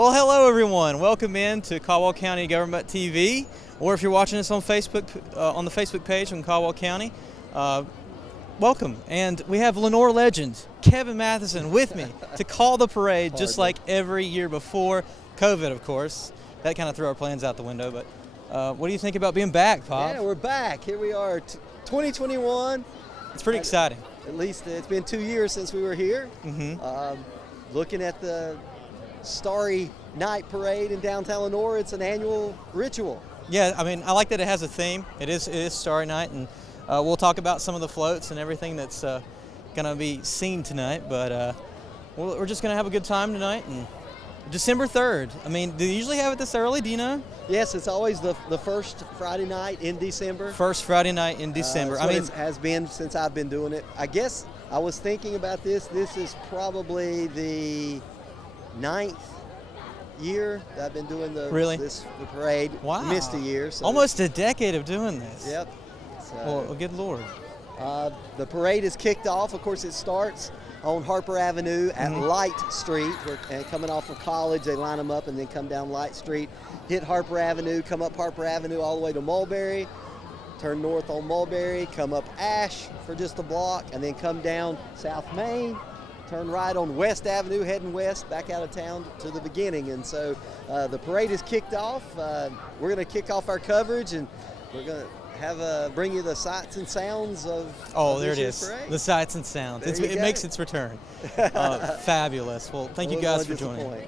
Well, hello everyone. Welcome in to Caldwell County Government TV, or if you're watching us on Facebook, on the Facebook page from Caldwell County, welcome. And we have Lenoir legend Kevin Matheson with me to call the parade, just like every year before. COVID, of course, that kind of threw our plans out the window. But what do you think about being back, Pop? Yeah, we're back. Here we are, 2021. It's pretty exciting. At least it's been 2 years since we were here. Mm-hmm. Looking at the Starry Night Parade in Downtown Lenoir, it's an annual ritual. Yeah, I mean, I like that it has a theme. It is Starry Night, and we'll talk about some of the floats and everything that's going to be seen tonight. But we're just going to have a good time tonight. And December 3rd. I mean, do you usually have it this early? Do you know? Yes, it's always the first Friday night in December. First Friday night in December. I mean, it has been since I've been doing it. I guess I was thinking about this. This is probably the 9th year that I've been doing the parade. Wow. Missed a year. So almost a decade of doing this. Yep. So, well, good Lord. The parade is kicked off. Of course, it starts on Harper Avenue at Light Street. And coming off of College, they line them up and then come down Light Street, hit Harper Avenue, come up Harper Avenue all the way to Mulberry, turn north on Mulberry, come up Ash for just a block, and then come down South Main, turn right on West Avenue, heading west back out of town to the beginning. And so the parade is kicked off. We're going to kick off our coverage, and we're going to bring you the sights and sounds of there it is, parade. The sights and sounds. It makes its return. Fabulous. Well, thank you guys for joining.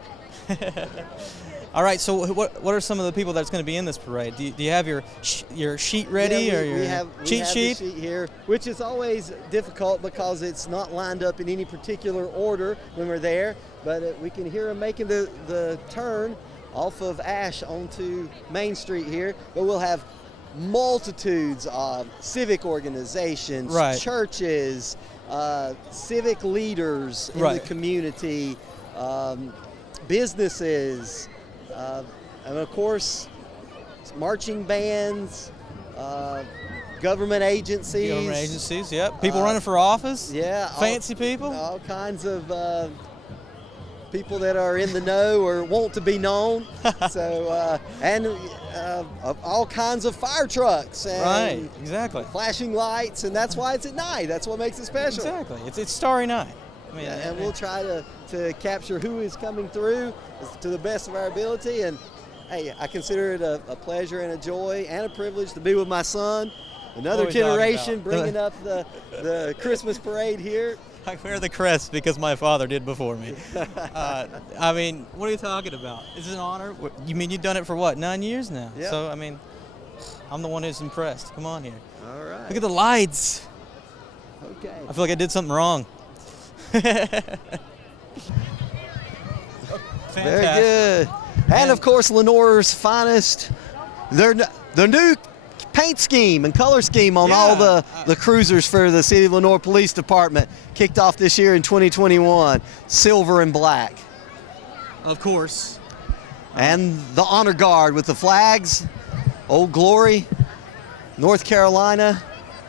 All right, so what are some of the people that's going to be in this parade? Do you have your sheet ready, or your cheat sheet? The sheet here, which is always difficult because it's not lined up in any particular order when we're there, but we can hear them making the turn off of Ash onto Main Street here, but we'll have multitudes of civic organizations, churches, civic leaders in the community, businesses, and of course marching bands, government agencies. Yep. People running for office. Yeah. Fancy people. All kinds of people that are in the know or want to be known. So and all kinds of fire trucks and exactly, flashing lights, and that's why it's at night. That's what makes it special. Exactly, it's Starry Night. I mean, and we'll try to capture who is coming through to the best of our ability. And hey, I consider it a pleasure and a joy and a privilege to be with my son, another generation bringing up the Christmas parade here. I wear the crest because my father did before me. I mean, what are you talking about? It's an honor. You mean you've done it for what, 9 years now? Yep. So, I mean, I'm the one who's impressed. Come on here. All right. Look at the lights. Okay. I feel like I did something wrong. Very good. And of course, Lenoir's finest, their new paint scheme and color scheme on all the cruisers for the City of Lenoir Police Department kicked off this year in 2021. Silver and black. Of course. And the honor guard with the flags, Old Glory, North Carolina,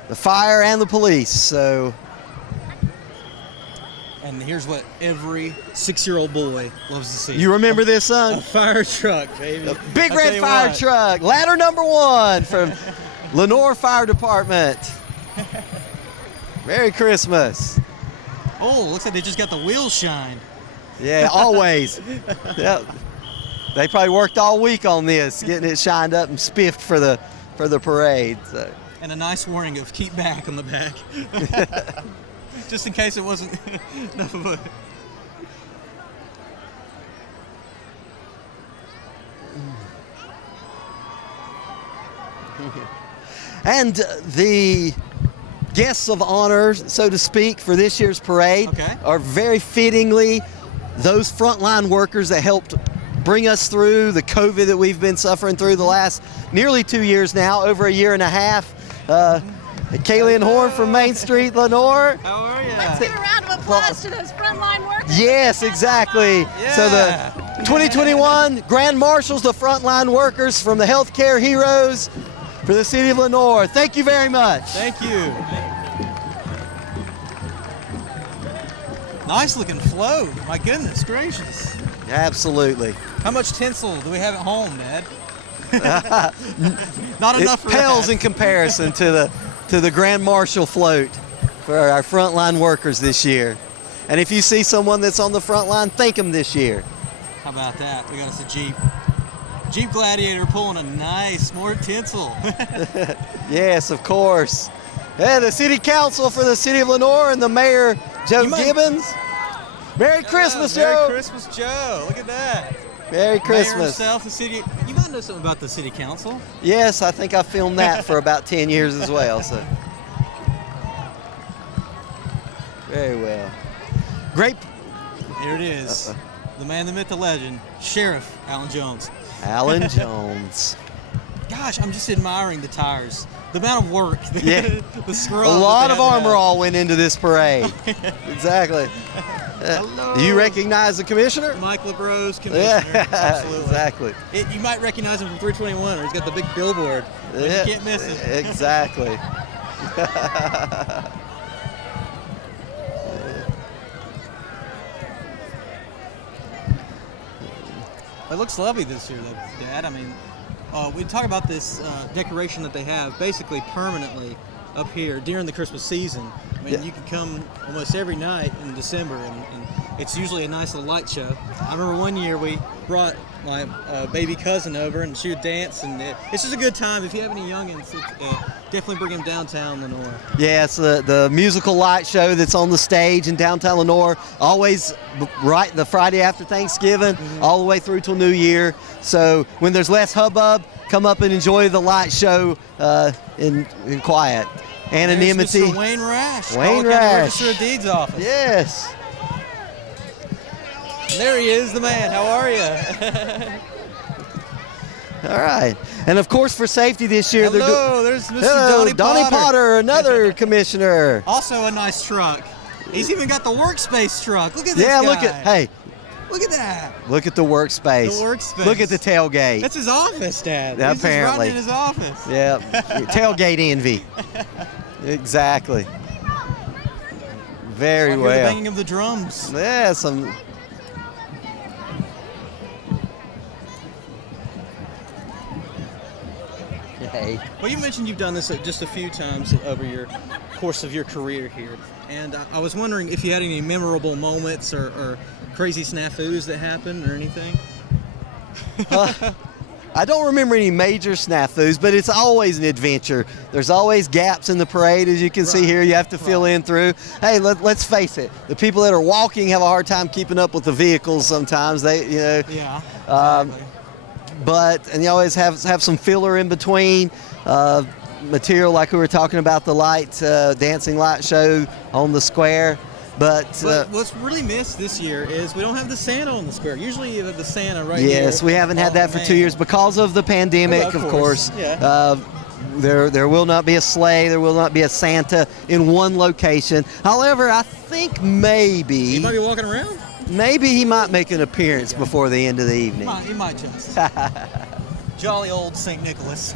the fire and the police. So. And here's what every 6-year-old boy loves to see. You remember this, son? A fire truck, baby. A big red fire truck. Ladder number 1 from Lenoir Fire Department. Merry Christmas. Oh, looks like they just got the wheels shined. Yeah, always. Yep. They probably worked all week on this, getting it shined up and spiffed for the parade. So. And a nice warning of keep back on the back. Just in case it wasn't enough of a... And the guests of honor, so to speak, for this year's parade are very fittingly those frontline workers that helped bring us through the COVID that we've been suffering through the last nearly 2 years now, over a year and a half. Kaylee and Horn from Main Street, Lenoir. How are you? Let's give a round of applause to those frontline workers. Yes, exactly. Yeah. So the 2021 Grand Marshals, the frontline workers from the healthcare heroes for the City of Lenoir. Thank you very much. Thank you. Nice looking float. My goodness gracious. Absolutely. How much tinsel do we have at home, Dad? Not enough for It pales that. in comparison to the Grand Marshal float for our frontline workers this year. And if you see someone that's on the front line, thank them this year. How about that? We got us a Jeep. Jeep Gladiator pulling a nice, more tinsel. Yes, of course. Yeah, the city council for the city of Lenoir and the mayor, Joe Gibbons. Merry Christmas, Joe. Merry Christmas, Joe. Look at that. Merry Mayor Christmas. himself, the city. You might know something about the city council. Yes, I think I filmed that for about 10 years as well. So, very well. Great. Here it is. The man, the myth, the legend, Sheriff Alan Jones. Alan Jones. Gosh, I'm just admiring the tires. The amount of work. Yeah. The scrub. A lot that of they had to armor have. all went into this parade. Exactly. Hello. Do you recognize the commissioner? Mike LeBrose, commissioner. Yeah, Absolutely. exactly. You might recognize him from 321, or he's got the big billboard. But you can't miss it. Exactly. It looks lovely this year, though, Dad. I mean, we talk about this decoration that they have basically permanently up here during the Christmas season. I mean, Yeah. you can come almost every night in December, and it's usually a nice little light show. I remember one year we brought my baby cousin over, and she would dance, and it's just a good time. If you have any youngins, definitely bring them downtown Lenoir. Yeah, it's the musical light show that's on the stage in downtown Lenoir, always right the Friday after Thanksgiving, all the way through till New Year. So when there's less hubbub, come up and enjoy the light show in quiet. Anonymity. There's Mr. Wayne Rash, Wayne Caldwell County Rash. Register of Deeds office. Yes. There he is, the man. How are you? All right. And of course, for safety this year, Hello, there's Mr. Hello, Donnie Potter, another commissioner. Also a nice truck. He's even got the workspace truck. Look at this Yeah, guy. Look at that. Look at the workspace. The workspace. Look at the tailgate. That's his office, Dad. Yeah, He's just apparently. running in his office. Yeah, tailgate envy. Exactly. Very I hear the well. banging of the drums. Yeah, some. Hey. Well, you mentioned you've done this just a few times over your course of your career here, and I was wondering if you had any memorable moments or crazy snafus that happened or anything. I don't remember any major snafus, but it's always an adventure. There's always gaps in the parade, as you can see here. You have to fill in through. Hey, let's face it. The people that are walking have a hard time keeping up with the vehicles sometimes. They, Yeah. Exactly. And you always have some filler in between. Material like we were talking about, the dancing light show on the square. But what's really missed this year is we don't have the Santa on the square. Usually you have the Santa right here. yes, we haven't had that for 2 years because of the pandemic, Well, of course. Yeah. There will not be a sleigh. There will not be a Santa in one location. However, I think He maybe might be walking around. he might make an appearance before the end of the evening. He might just. Jolly old St. Nicholas.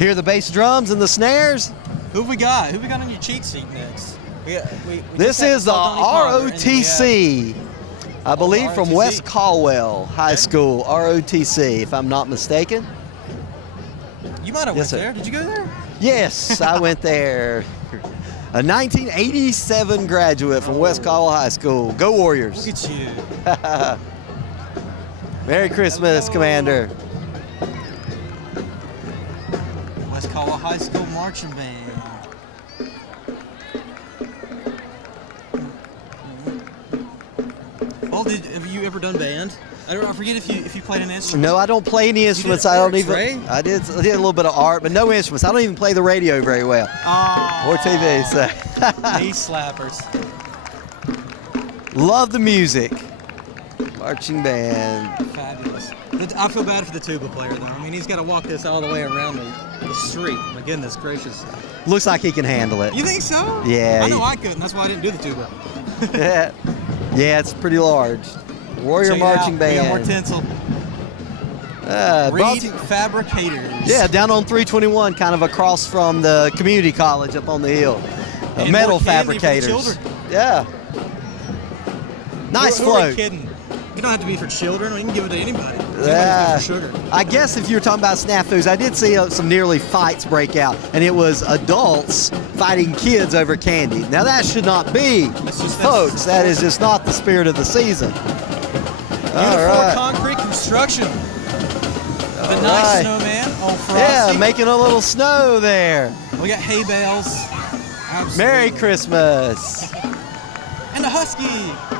Hear the bass drums and the snares? Who have we got? Who have we got on your cheat sheet next? We This just had is the Donnie Potter, and then we ROTC, I believe from ROTC. West Caldwell High School, ROTC, if I'm not mistaken. You might have Yes, went sir. there. Did you go there? Yes, I went there. A 1987 graduate from West Caldwell High School. Go Warriors. Look at you. Merry Christmas, Hello. Commander. West Caldwell High School marching band. Well, have you ever done band? I forget if you played an instrument. No, I don't play any instruments. did I don't arts, even. right? I did a little bit of art, but no instruments. I don't even play the radio very well Oh, or TV. So knee slappers. love the music. Marching band. Fabulous. I feel bad for the tuba player, though. I mean, he's got to walk this all the way around the street. My goodness gracious. Looks like he can handle it. You think so? Yeah, I know he- I couldn't. That's why I didn't do the tuba. Yeah, it's pretty large. Warrior Check it Marching out. We got more Band. tinsel. Brought Reed to- Fabricators. yeah, down on 321, kind of across from the community college up on the hill. The And metal more candy for the fabricators. children. Yeah. Nice Who are we float. kidding? It don't have to be for children. You can give it to anybody. Yeah. Anybody's good for sugar. I guess if you're talking about snafus, I did see some nearly fights break out, and it was adults fighting kids over candy. Now that should not be, folks. That is just not the spirit of the season. Unifor Concrete Construction. The nice snowman, all frosty. Yeah, making a little snow there. We got hay bales. Absolutely. Merry Christmas. And a husky.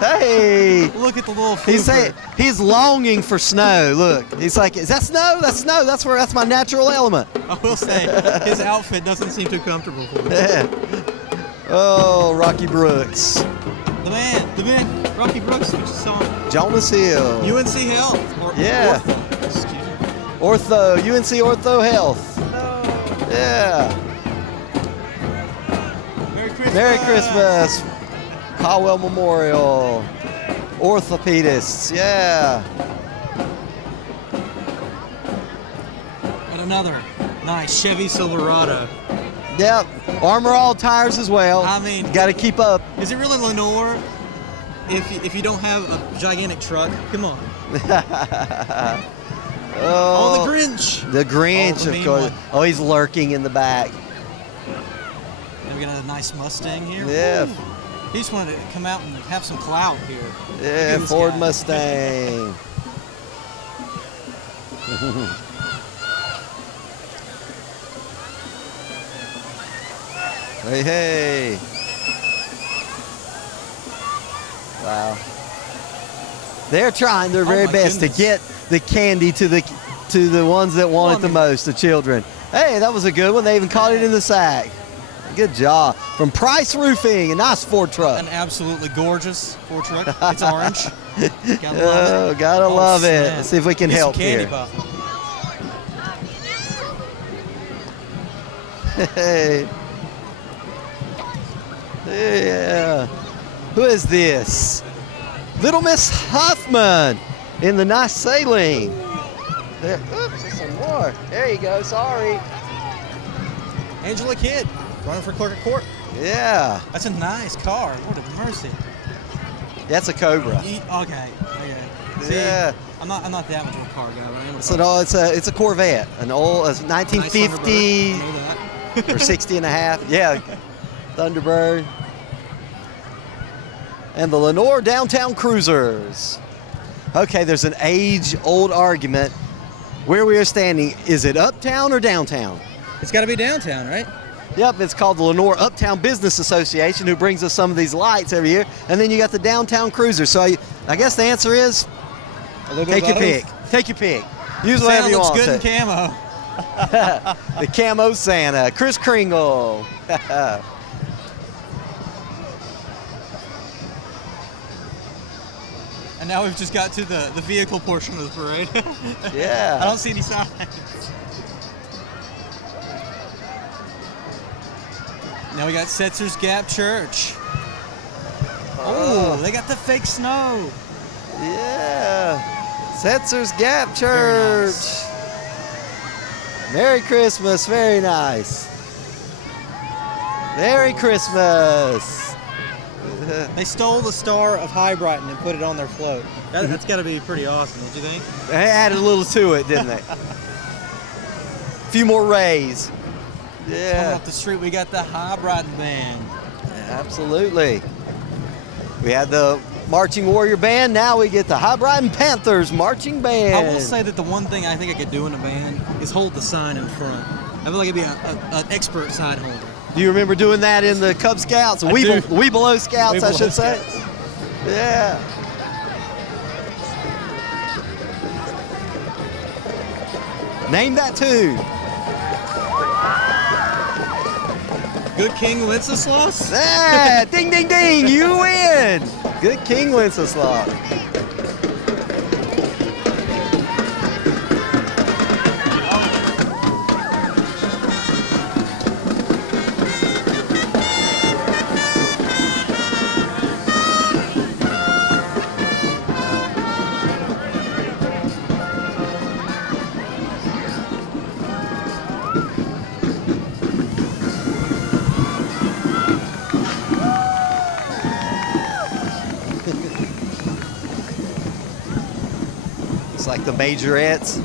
Hey. Look at the little flooper. He's longing for snow. Look, he's like, is that snow? That's snow. That's my natural element. I will say, his outfit doesn't seem too comfortable for him. Yeah. Oh, Rocky Brooks. The man, Rocky Brooks, which song? Jonas Hill. UNC Health. Yeah. Ortho. UNC Ortho Health. No. Yeah. Merry Christmas. Merry Christmas. Caldwell Memorial. Orthopedists. Yeah. And another nice Chevy Silverado. Yep. Armor All tires as well. I mean, got to keep up. Is it really Lenoir if you don't have a gigantic truck? Come on. Oh, the Grinch. The Grinch, the of course. one. Oh, he's lurking in the back. And we got a nice Mustang here. Yeah. Ooh. He just wanted to come out and have some clout here. Yeah, Ford Mustang. Hey. Wow. They're trying their very best to get the candy to the ones that want it the most, the children. Hey, that was a good one. They even caught it in the sack. Good job. From Price Roofing, a nice Ford truck. An absolutely gorgeous Ford truck. It's orange. Gotta love it. Gotta love it. Let's see if we can help here. Hey. Yeah. Who is this? Little Miss Huffman in the nice sailing. There. Oops, there's some more. There you go. Sorry. Angela Kidd, running for clerk of court. Yeah. That's a nice car. Lord of mercy. That's a Cobra. Okay. See, yeah. I'm not that much of a car guy, but I am. It's a Corvette, an old 1950 nice or 60 and a half. Yeah. Thunderbird. And the Lenoir Downtown Cruisers. Okay, there's an age-old argument where we are standing. Is it uptown or downtown? It's got to be downtown, right? Yep, it's called the Lenoir Uptown Business Association, who brings us some of these lights every year. And then you got the Downtown Cruisers. So I guess the answer is take your pick. Take your pick. Use whatever you want. Santa looks good in camo. The camo Santa, Kris Kringle. And now we've just got to the vehicle portion of the parade. Yeah. I don't see any signs. Now we got Setzer's Gap Church. Oh, they got the fake snow. Yeah. Setzer's Gap Church. Nice. Merry Christmas. Very nice. Merry Christmas. They stole the Star of High Brighton and put it on their float. That's got to be pretty awesome, don't you think? They added a little to it, didn't they? A few more rays. Yeah. Coming up the street, we got the High Brighton Band. Absolutely. We had the Marching Warrior Band. Now we get the High Brighton Panthers Marching Band. I will say that the one thing I think I could do in a band is hold the sign in front. I feel like it'd be an expert sign holder. Do you remember doing that in the Cub Scouts? Weeble Scouts, I should say. Yeah. Name that tune. Good King Wenceslas? Yeah, ding, ding, ding, you win. Good King Wenceslas. It's like the majorettes.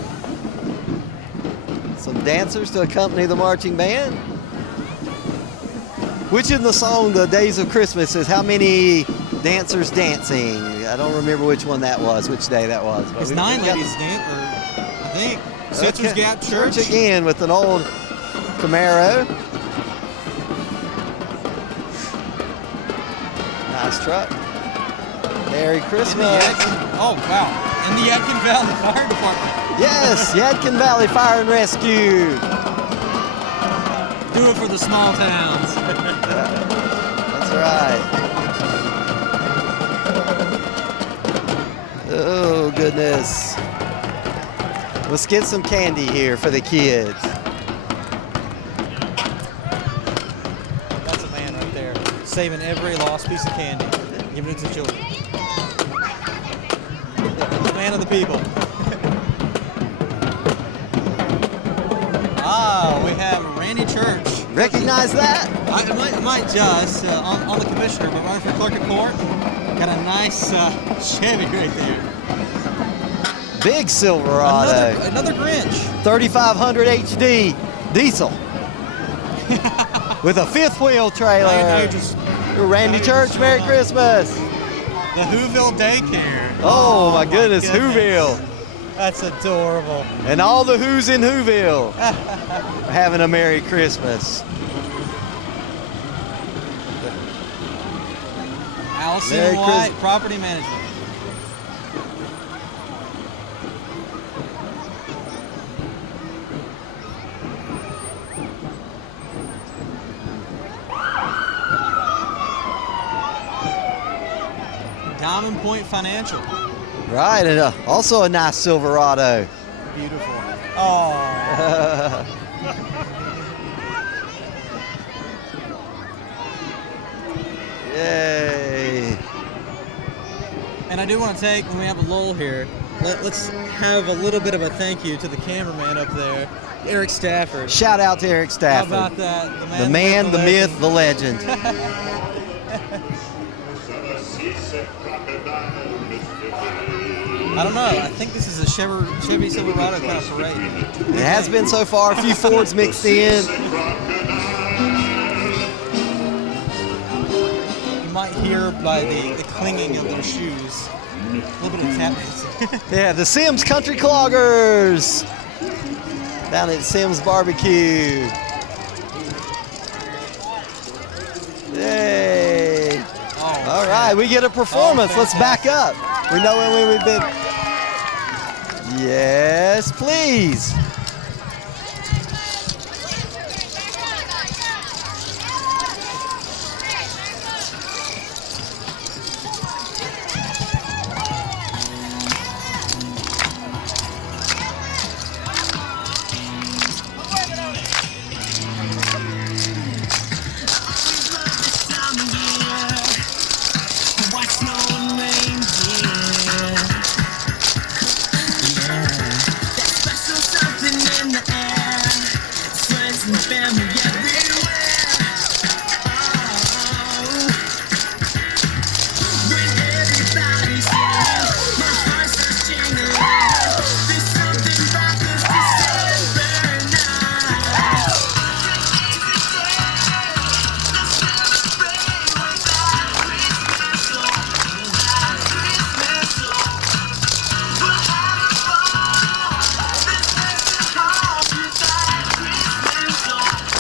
Some dancers to accompany the marching band. Which in the song, The Days of Christmas, is how many dancers dancing? I don't remember which one that was, which day that was. It's 9 ladies dance, or I think. Citrus Gap Church. Again with an old Camaro. Nice truck. Merry Christmas. Oh, wow. And the Yadkin Valley Fire Department. Yes, Yadkin Valley Fire and Rescue. Do it for the small towns. That's right. Oh, goodness. Let's get some candy here for the kids. That's a man right there, saving every lost piece of candy, giving it to children. Man of the people. We have Randy Church. Recognize that? I might just, on the commissioner, but running for clerk of court. Got a nice Chevy right there. Big Silverado. Another Grinch. 3500 HD diesel. With a fifth wheel trailer. Randy Church, Merry Christmas. The Whoville Daycare. Oh my goodness, Whoville. That's adorable. And all the Who's in Whoville having a Merry Christmas. Allison Merry White, Christmas. Property Management. Diamond Point Financial. Right, and also a nice Silverado. Beautiful. Oh. Yay. And I do want to take, when we have a lull here, let's have a little bit of a thank you to the cameraman up there, Eric Stafford. Shout out to Eric Stafford. How about that? The man, the myth, the legend. I don't know. I think this is a Chevy Silverado kind of parade. It has been so far. A few Fords mixed in. You might hear by the clinging of their shoes a little bit of tap dancing. Yeah, the Sims Country Cloggers down at Sims Barbecue. Yay! Oh, all right, we get a performance. Let's back up. We know when we've been. Yes, please.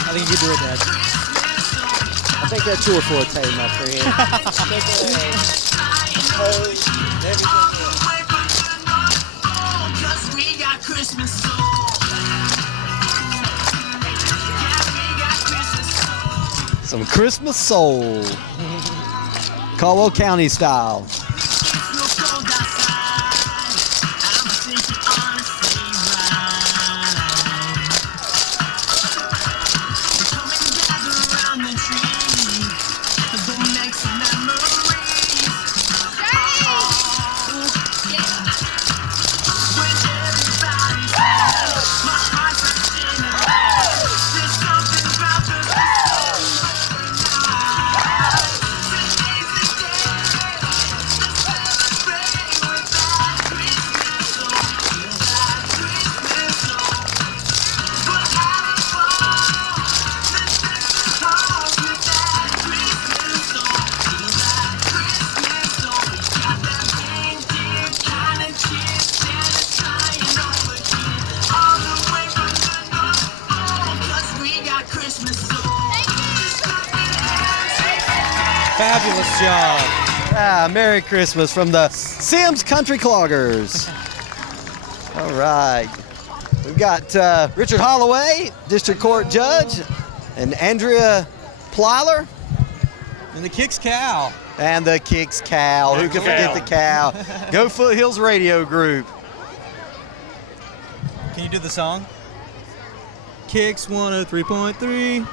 I think you can do it, Dad. I think that's your forte, my friend. Some Christmas soul. Caldwell County style. Fabulous job. Merry Christmas from the Sims Country Cloggers. All right. We've got Richard Holloway, District Court Judge, and Andrea Plyler. And the Kicks Cow. And the Kicks Cow. Who can forget the cow? Go Foothills Radio Group. Can you do the song? Kicks 103.3.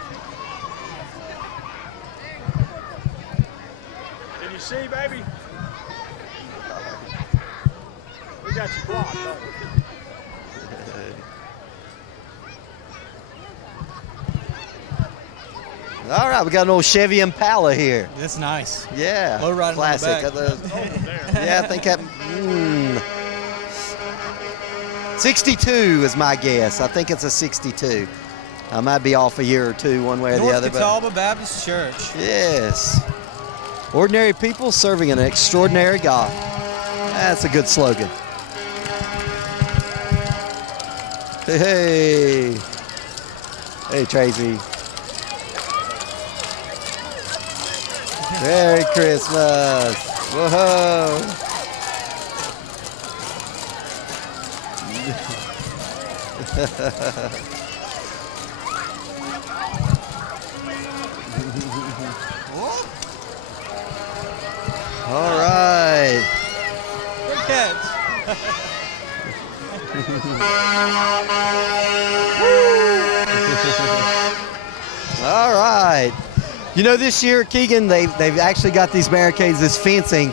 Can you see, baby? We got you blocked, don't we? All right, we got an old Chevy Impala here. That's nice. Yeah, Low riding on the classic. back. Yeah, I think that 62 is my guess. I think it's a 62. I might be off a year or two, one way or the North other. Catawba Baptist Church. Yes. Ordinary people serving an extraordinary God. That's a good slogan. Hey. Hey, Tracy. Merry Christmas. Whoa. All right. Good catch. All right. You know, this year, Keegan, they've actually got these barricades, this fencing,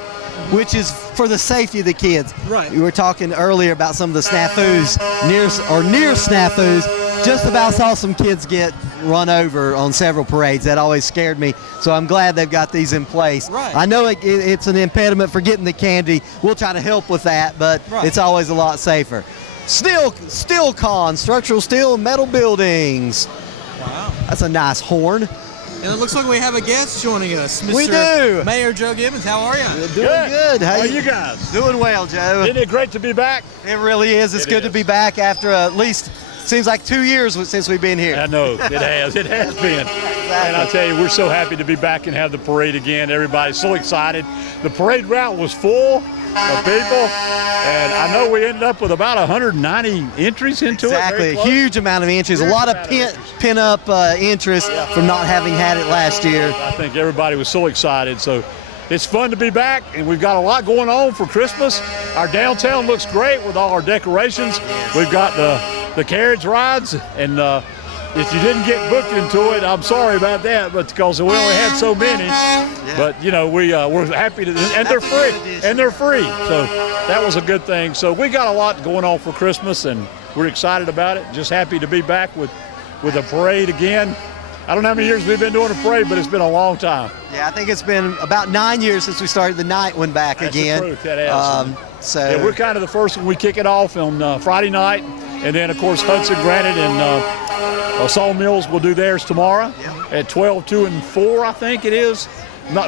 which is for the safety of the kids. Right. We were talking earlier about some of the snafus, near snafus. Just about saw some kids get run over on several parades. That always scared me. So I'm glad they've got these in place. Right. I know it's an impediment for getting the candy. We'll try to help with that, but it's always a lot safer. Steel con, structural steel and metal buildings. Wow. That's a nice horn. And it looks like we have a guest joining us, Mr. We do. Mayor Joe Gibbons. How are you? Doing good. How are you guys? Doing well, Joe. Isn't it great to be back? It really is. It's good to be back after at least, seems like 2 years since we've been here. I know, it has. It has been. And I'll tell you, we're so happy to be back and have the parade again. Everybody's so excited. The parade route was full of people, and I know we ended up with about 190 entries into it. Exactly, a huge amount of entries. A lot of pin-up interest from not having had it last year. I think everybody was so excited. So it's fun to be back, and we've got a lot going on for Christmas. Our downtown looks great with all our decorations. We've got the carriage rides, and if you didn't get booked into it, I'm sorry about that, but because we only had so many. Yeah. But you know, we're happy to, and they're free, So that was a good thing. So we got a lot going on for Christmas, and we're excited about it. Just happy to be back with a parade again. I don't know how many years we've been doing a parade, but it's been a long time. Yeah, I think it's been about 9 years since we started the night one back again. That's the truth, that has. So yeah, we're kind of the first one. We kick it off on Friday night, and then of course Hudson Granite and Sawmills will do theirs tomorrow at 12, 2, and 4, I think it is.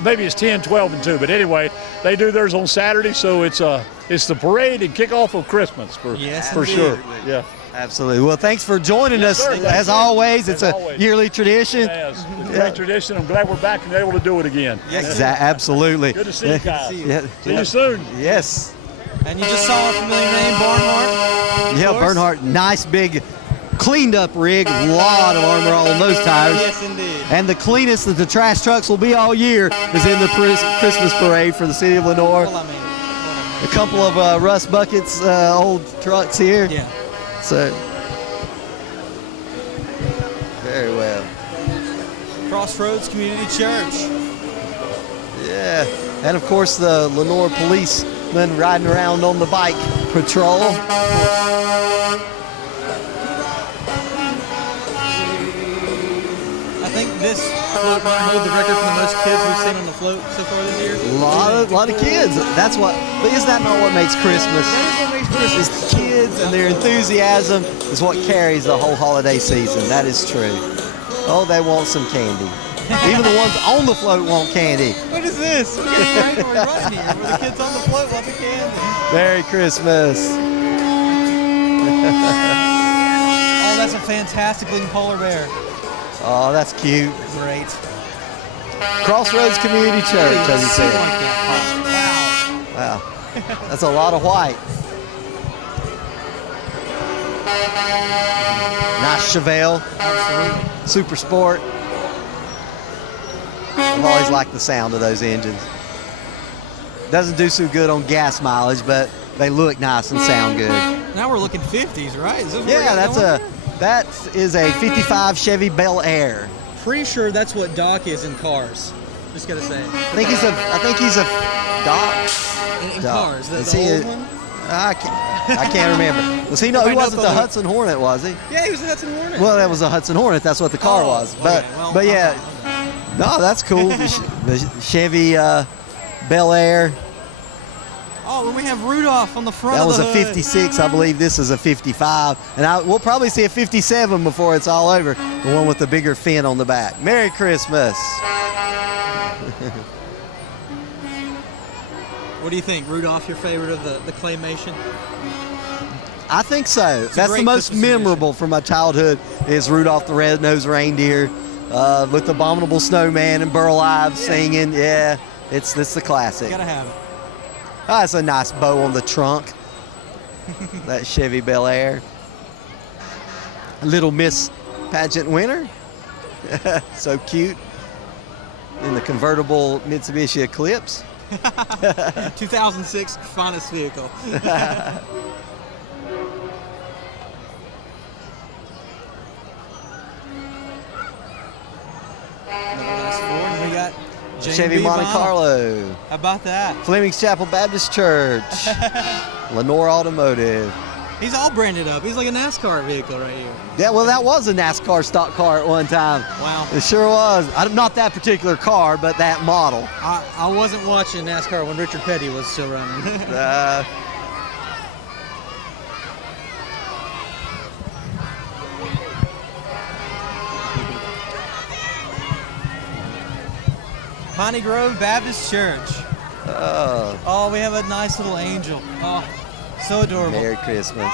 Maybe it's 10, 12, and 2, but anyway, they do theirs on Saturday, so it's the parade and kickoff of Christmas for sure. Yeah. Absolutely. Well, thanks for joining us. As always, it's a yearly tradition. It's a great tradition. I'm glad we're back and able to do it again. Yes, absolutely. Good to see you guys. See you soon. Yes. And you just saw a familiar name, Barnhart. Yeah, Barnhart. Nice big cleaned up rig. A lot of armor on those tires. Yes, indeed. And the cleanest that the trash trucks will be all year is in the Christmas parade for the city of Lenoir. Well, I mean, A couple of rust buckets, old trucks here. yeah. So, very well. Crossroads Community Church. Yeah, and of course the Lenoir policemen riding around on the bike patrol. I think this float might hold the record for the most kids we've seen on the float so far this year. A lot of kids. That's what. But isn't that not what makes Christmas? That is what makes Christmas. It's the kids and their enthusiasm is what carries the whole holiday season. That is true. Oh, they want some candy. Even the ones on the float want candy. What is this? We're getting right right here where the kids on the float want the candy. Merry Christmas. Oh, that's a fantastic looking polar bear. Oh, that's cute. Great. Crossroads Community Church, as you Seemed said. like that. Wow. Wow. That's a lot of white. Nice Chevelle. Absolutely. Super Sport. I've always liked the sound of those engines. Doesn't do so good on gas mileage, but they look nice and sound good. Now we're looking 50s, right? Is this what we Yeah, got that going? is a 55 Chevy Bel Air. Pretty sure that's what Doc is in cars. Just gotta say. I think he's a Doc. In Doc. cars. Is The he old a- one? I can't remember. Was he? No, he Everybody wasn't knows the the- Hudson Hornet, was he? Yeah, he was a Hudson Hornet. Well, that was a Hudson Hornet. That's what the car was. But okay, well, but yeah, okay. no, that's cool. The Chevy Bel Air. Oh, and we have Rudolph on the front That of was the a hood. 56. I believe this is a 55, and we'll probably see a 57 before it's all over. The one with the bigger fin on the back. Merry Christmas. What do you think? Rudolph, your favorite of the claymation? I think so. a That's the great most Christmas memorable from my childhood is Rudolph the Red-Nosed Reindeer with the Abominable Snowman and Burl Ives singing. Yeah, it's the classic. Gotta have it. Oh, that's a nice bow on the trunk. That Chevy Bel Air. Little Miss Pageant winner. So cute. In the convertible Mitsubishi Eclipse. 2006 finest vehicle. Another nice Ford. And we got J&B Chevy Monte vinyl. Carlo. How about that? Fleming's Chapel Baptist Church. Lenoir Automotive. He's all branded up. He's like a NASCAR vehicle right here. Yeah, well, that was a NASCAR stock car at one time. Wow. It sure was. Not that particular car, but that model. I wasn't watching NASCAR when Richard Petty was still running. Piney Grove Baptist Church. Oh, Oh, we have a nice little angel. Oh, so adorable. Merry Christmas.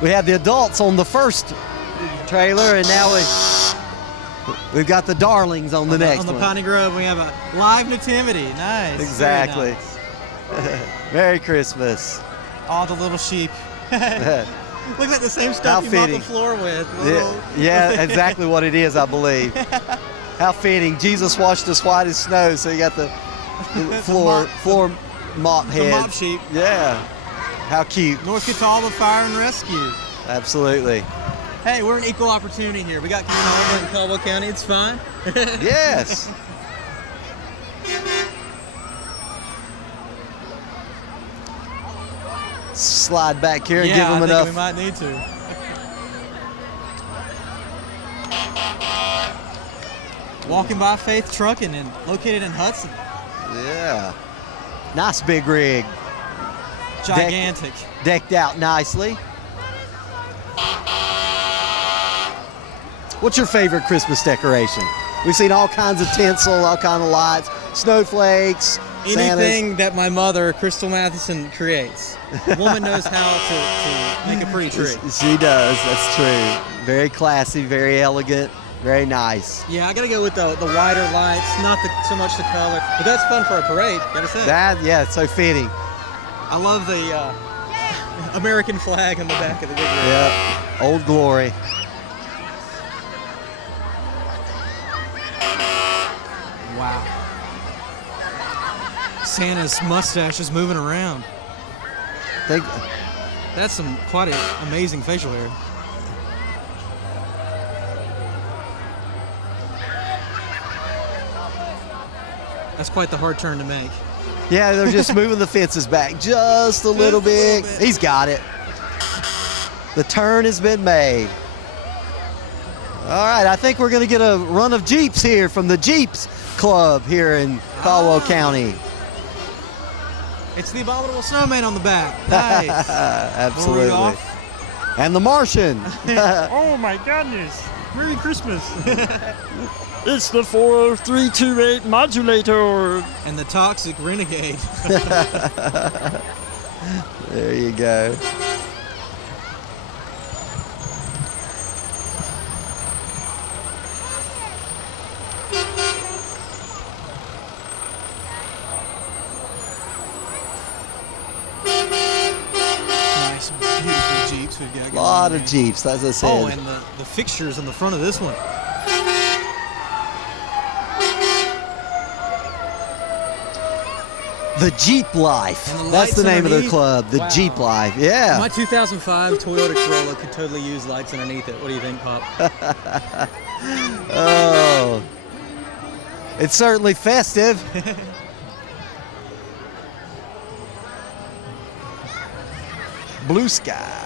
We had the adults on the first trailer, and now we've got the darlings on the next On the one. Piney Grove, we have a live nativity. Nice. Very Exactly. nice. Merry Christmas. All the little sheep. Looks like the same How stuff you mop fitting. the floor with. Yeah, exactly what it is, I believe. How fitting. Jesus washed us white as snow, so you got the floor mop The head. mop sheep. Yeah. How cute. North Catawba Fire and Rescue. Absolutely. Hey, we're an equal opportunity here. We got Catawba in Caldwell County. It's fine. Yes. Slide back here and Yeah, give them I think enough. we might need to. Walking by Faith Trucking and located in Hudson. Yeah. Nice big rig. Gigantic. Decked out nicely. What's your favorite Christmas decoration? We've seen all kinds of tinsel, all kinds of lights, snowflakes, Anything that my mother, Crystal Matheson, creates. Woman knows how to make a pretty tree. She does, that's true. Very classy, very elegant, very nice. Yeah, I gotta go with the wider lights, not so much the color. But that's fun for a parade, gotta say. Yeah, it's so fitting. I love the American flag on the back of the big rig. Yep, Old Glory. Wow. Santa's mustache is moving around. Think, That's some quite amazing facial hair. That's quite the hard turn to make. yeah, they're just moving the fences back just a little bit. bit. He's got it. The turn has been made. All right, I think we're going to get a run of Jeeps here from the Jeeps Club here in Caldwell County. It's the abominable snowman on the back. Nice. Absolutely. Rudolph. And the Martian. Oh my goodness. Merry Christmas. It's the 40328 modulator. And the toxic renegade. There you go. Nice, beautiful Jeeps we've got A going lot on of here. Jeeps, as I said. Oh, and the fixtures on the front of this one. The Jeep Life. And the That's the lights name of their underneath. club, the Wow. Jeep Life. Yeah. My 2005 Toyota Corolla could totally use lights underneath it. What do you think, Pop? Oh. It's certainly festive. Blue sky.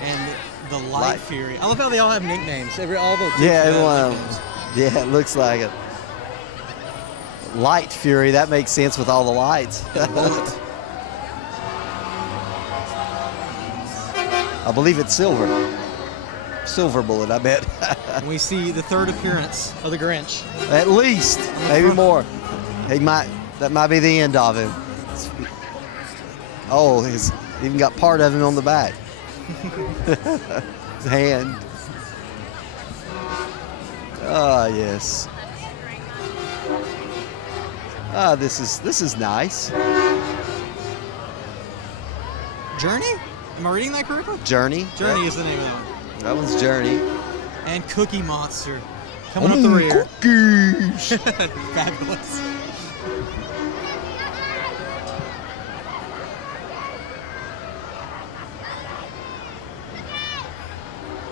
And the Light Light. Fury. I love how they all have nicknames. All the Jeeps Yeah, have everyone. nicknames. Yeah, it looks like it. Light Fury, that makes sense with all the lights. Bullet. I believe it's silver. Silver bullet, I bet. And we see the third appearance of the Grinch. At least, maybe more. That might be the end of him. Oh, he's even got part of him on the back. His hand. Ah, yes. Ah, this is nice. Journey? Am I reading that correctly? Journey. Journey is the name of that one. That one's Journey. And Cookie Monster coming up the rear. Cookies. Fabulous.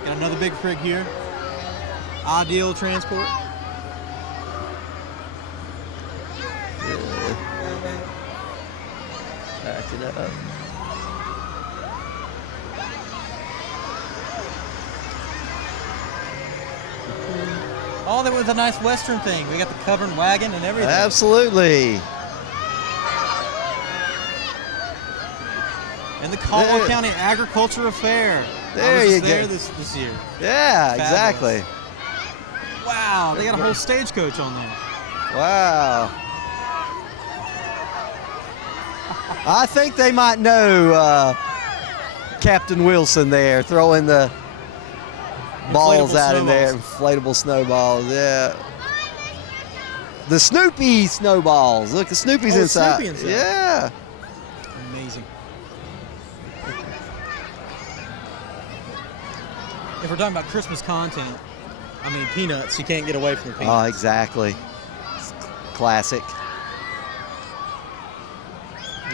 Got another big prig here. Ideal Transport. Back it up. Oh, they went with a nice Western thing. We got the covered wagon and everything. Absolutely. And the Caldwell There. County Agriculture Fair. There I was you just there go. this year. Yeah, Fabulous. exactly. Wow, they got a whole stagecoach on there. Wow. I think they might know Captain Wilson there throwing the balls Inflatable out in there. snowballs. Inflatable snowballs, yeah. The Snoopy snowballs. Look, the Snoopy's Oh, inside. Snoopy inside. Yeah. Amazing. If we're talking about Christmas content, I mean peanuts. You can't get away from the Oh, peanuts. exactly. Classic.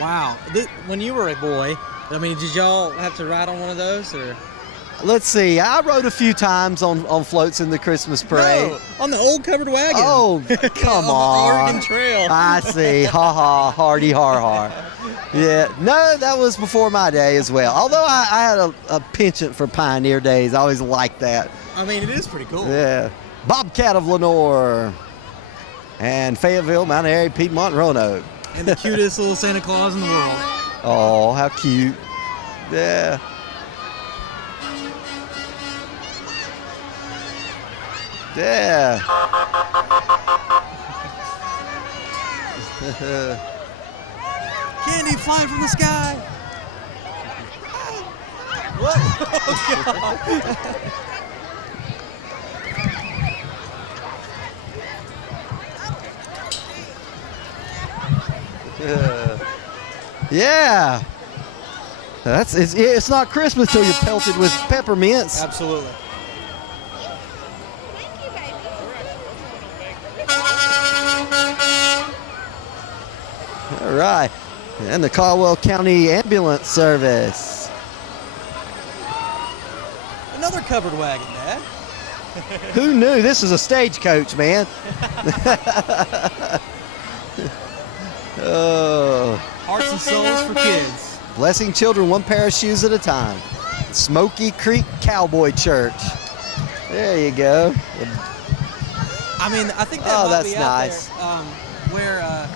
Wow. When you were a boy, I mean, did y'all have to ride on one of those or? Let's see. I rode a few times on floats in the Christmas parade. No, on the old covered wagon. Oh, come on. on. The Oregon Trail. I see. Ha ha, hardy har har. Yeah, no, that was before my day as well. Although I had a penchant for Pioneer Days. I always liked that. I mean, it is pretty cool. Yeah. Bobcat of Lenoir. And Fayetteville, Mount Airy, Piedmont, Roanoke. And the cutest little Santa Claus in the world. Oh, how cute. Yeah. Yeah. Candy flying from the sky. What? Oh, God. Yeah. It's not Christmas till you're pelted with peppermints. Absolutely. All right. And the Caldwell County Ambulance Service. Another covered wagon, Dad. Who knew this is a stagecoach, man? Oh. Hearts and souls for kids. Blessing children one pair of shoes at a time. Smoky Creek Cowboy Church. There you go. I mean, I think that Oh, might that's be out nice. there where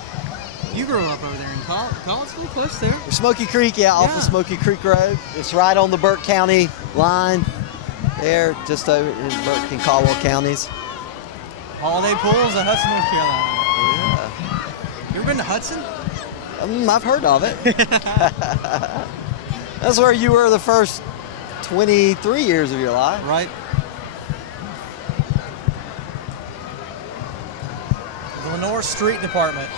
You grew up over there in Collinsville, close there. Smoky Creek, off of Smoky Creek Road. It's right on the Burke County line there, just over in Burke and Caldwell counties. Holiday Pools of Hudson, North Carolina. Yeah. You ever been to Hudson? I've heard of it. That's where you were the first 23 years of your life. Right. The Lenoir Street Department.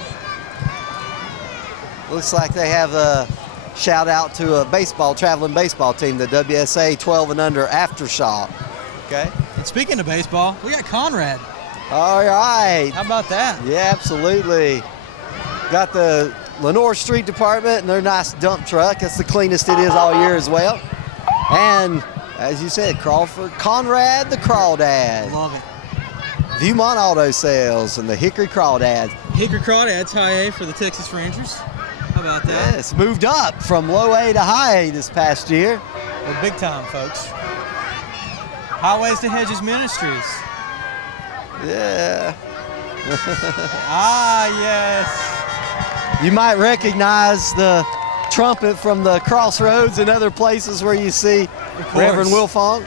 Looks like they have a shout out to a traveling baseball team, the WSA 12 and under Aftershock. Okay. And speaking of baseball, we got Conrad. All right. How about that? Yeah, absolutely. Got the Lenoir Street Department and their nice dump truck. That's the cleanest it is all year as well. And as you said, Conrad the Crawdad. Love it. Viewmont Auto Sales and the Hickory Crawdads. Hickory Crawdads, high A for the Texas Rangers. How about that? Yes, moved up from low A to high A this past year. Well, big time, folks. Highways to Hedges Ministries. Yeah. Ah, yes. You might recognize the trumpet from the crossroads and other places where you see Reverend Wilfong.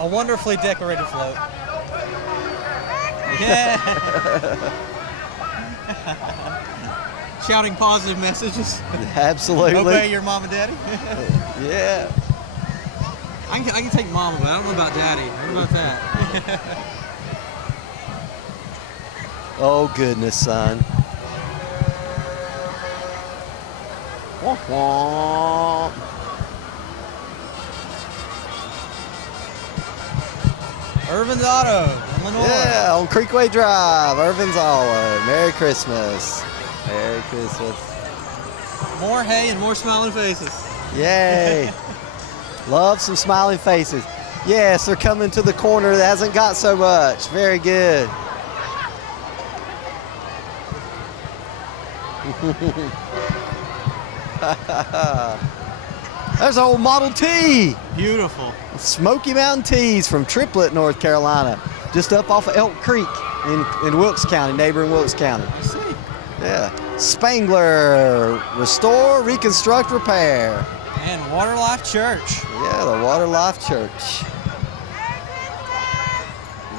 A wonderfully decorated float. Yeah. Shouting positive messages. Absolutely. Obey your mom and daddy. Yeah. I can take mama, but I don't know about daddy. What about that? Oh, goodness, son. Womp womp. Irvin's Auto in Lenoir. Yeah, on Creekway Drive, Irvin's Auto. Merry Christmas. Merry Christmas. More hay and more smiling faces. Yay. Love some smiling faces. Yes, they're coming to the corner that hasn't got so much. Very good. There's old Model T. Beautiful. Smoky Mountain Teas from Triplet, North Carolina. Just up off of Elk Creek in Wilkes County, neighboring Wilkes County. I see. Yeah. Spangler, restore, reconstruct, repair. And Water Life Church. Yeah, the Water Life Church.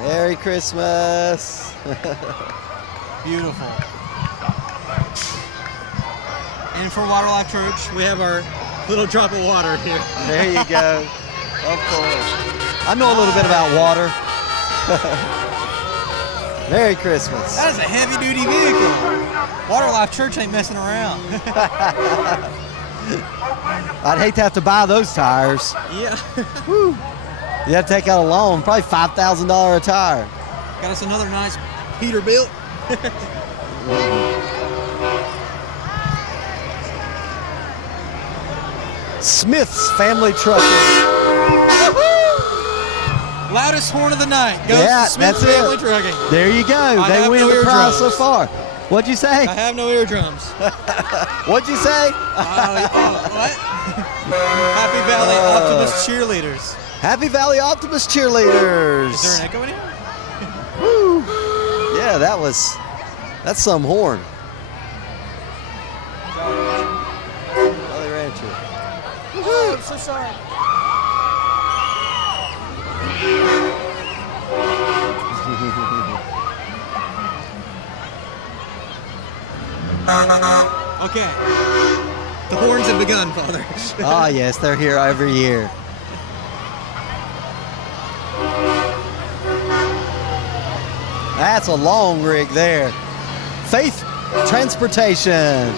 Merry Christmas. Beautiful. And for Water Life Church, we have our little drop of water here. There you go. Of course. I know a little bit about water. Merry Christmas. That is a heavy-duty vehicle. Water Life Church ain't messing around. I'd hate to have to buy those tires. Yeah. Whew. You have to take out a loan, probably $5,000 a tire. Got us another nice Peterbilt. Smith's Family Trucking. Loudest horn of the night goes Yeah, to Smith that's Family it. Trucking. There you go. I They have win no the prize so eardrums. far. What'd you say? I have no eardrums. What'd you say? What? Happy Valley Optimist cheerleaders. Happy Valley Optimist cheerleaders. Is there an echo in here? Woo. Yeah, that's some horn. Valley Rancher. Oh, I'm so sorry. Okay. The horns have begun, Father. Ah, yes, they're here every year. That's a long rig there. Faith Transportation.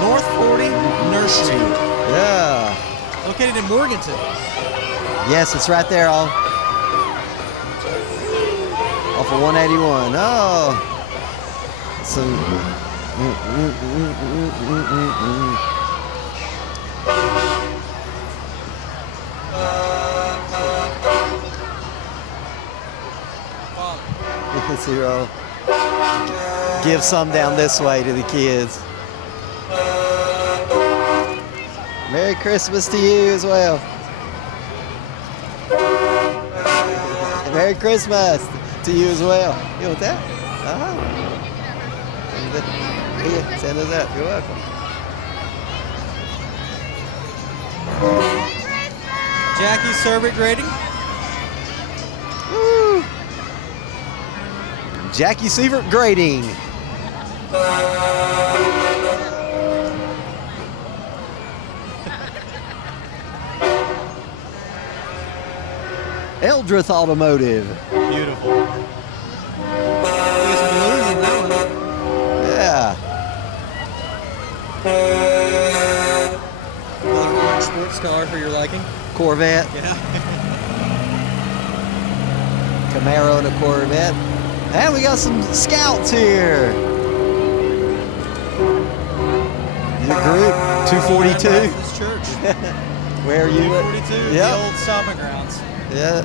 North 40 Nursery. Yeah. Located in Morganton. Yes, it's right there off of 181. Oh. So. Zero. Give some down this way to the kids. Merry Christmas to you as well. Merry Christmas. To you as well. You want that? Here, send us that. You're welcome. Jackie Serbert grading. Woo. Jackie Sievert grading. Eldrith Automotive. Beautiful. You got some balloons in that one. Yeah. Another orange sports car for your liking. Corvette. Yeah. Camaro and a Corvette. And we got some scouts here. The group, 242. This church. Where are you? 242, Yep. the old stomping grounds. Yeah.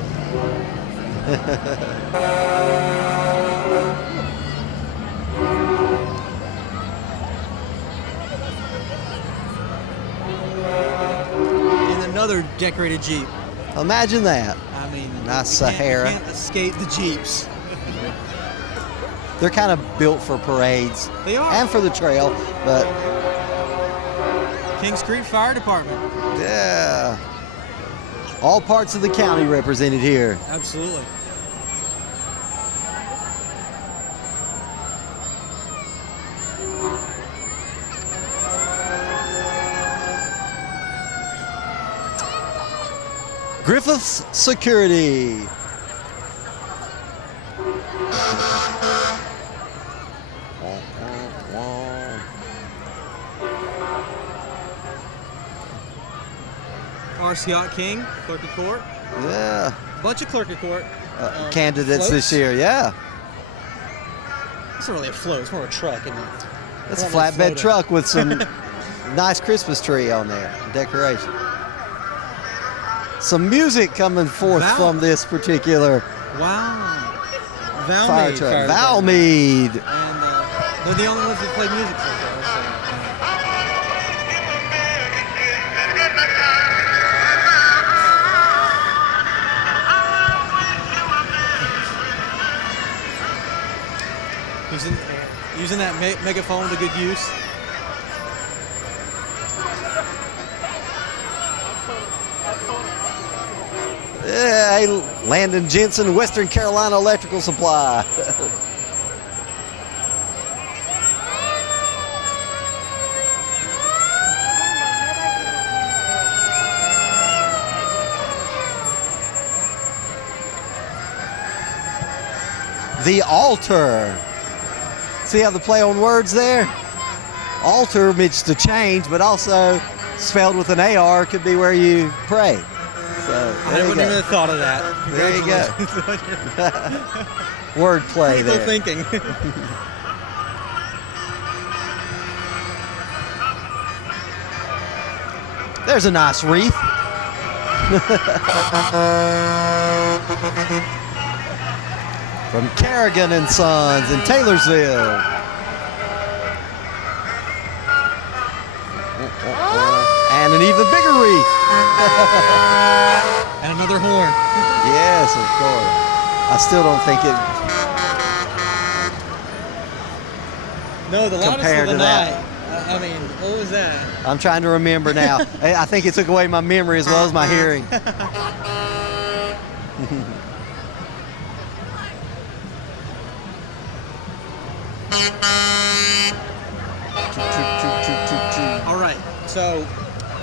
And another decorated Jeep. Imagine that. I mean, Nice you can't- Sahara. You can't escape the Jeeps. They're kind of built for parades They are. and for the trail, but Kings Creek Fire Department. yeah. All parts of the county represented here. Absolutely. Griffiths Security. RC Hot King, Clerk of Court. Yeah. Bunch of Clerk of Court. Candidates this floats. year, yeah. It's not really a float, it's more a truck, isn't it? It's a Not really flatbed floating. truck with some nice Christmas tree on there, decoration. Some music coming forth Val- from this particular Wow. Valmead fire truck. Fire Valmead. Department. And they're the only ones that play music so far. Using that megaphone to good use. Yeah, hey, Landon Jensen, Western Carolina Electrical Supply. The Altar. See how the play on words there? Altar means to change, but also spelled with an AR could be where you pray. So I there you wouldn't even go. have thought of that. There you go. Congratulations. Wordplay Critical there. thinking. There's a nice wreath. From Kerrigan and Sons in Taylorsville. And an even bigger wreath. And another horn. Yes, of course. I still don't think it No, the loudest Compared of the to that. night. I mean, what was that? I'm trying to remember now. I think it took away my memory as well as my hearing. All right, so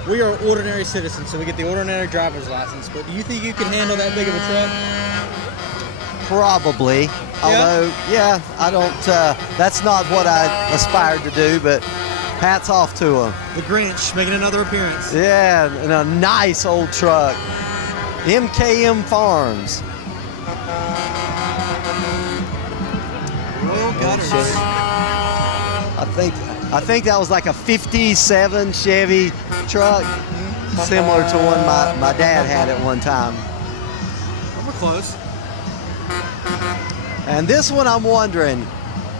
we are ordinary citizens, so we get the ordinary driver's license. But do you think you can handle that big of a truck? Probably. Although, yeah, I don't, that's not what I aspired to do, but hats off to him. The Grinch making another appearance. Yeah, and a nice old truck. MKM Farms. Royal Gutters. I think that was like a 57 Chevy truck, similar to one my dad had at one time. We're close. And this one I'm wondering,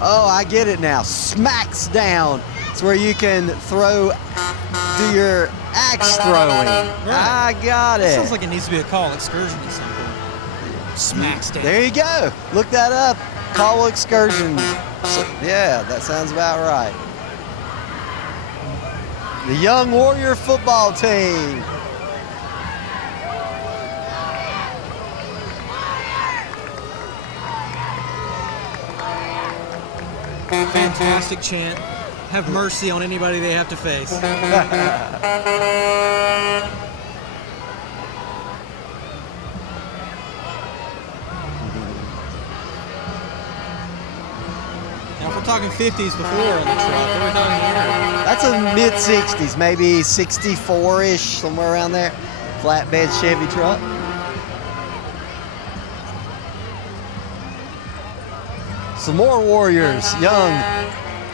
oh, I get it now. Smacks down. It's where you can do your axe throwing. I got That it. sounds like it needs to be a call excursion at some point. Smacks down. There you go. Look that up. Caldwell Excursion. So, yeah, that sounds about right. The Young Warrior football team. Fantastic chant. Have mercy on anybody they have to face. Now, if we're talking 50s before on the truck, what are we talking here? That's a mid-60s, maybe 64-ish, somewhere around there. Flatbed Chevy truck. Some more Warriors, young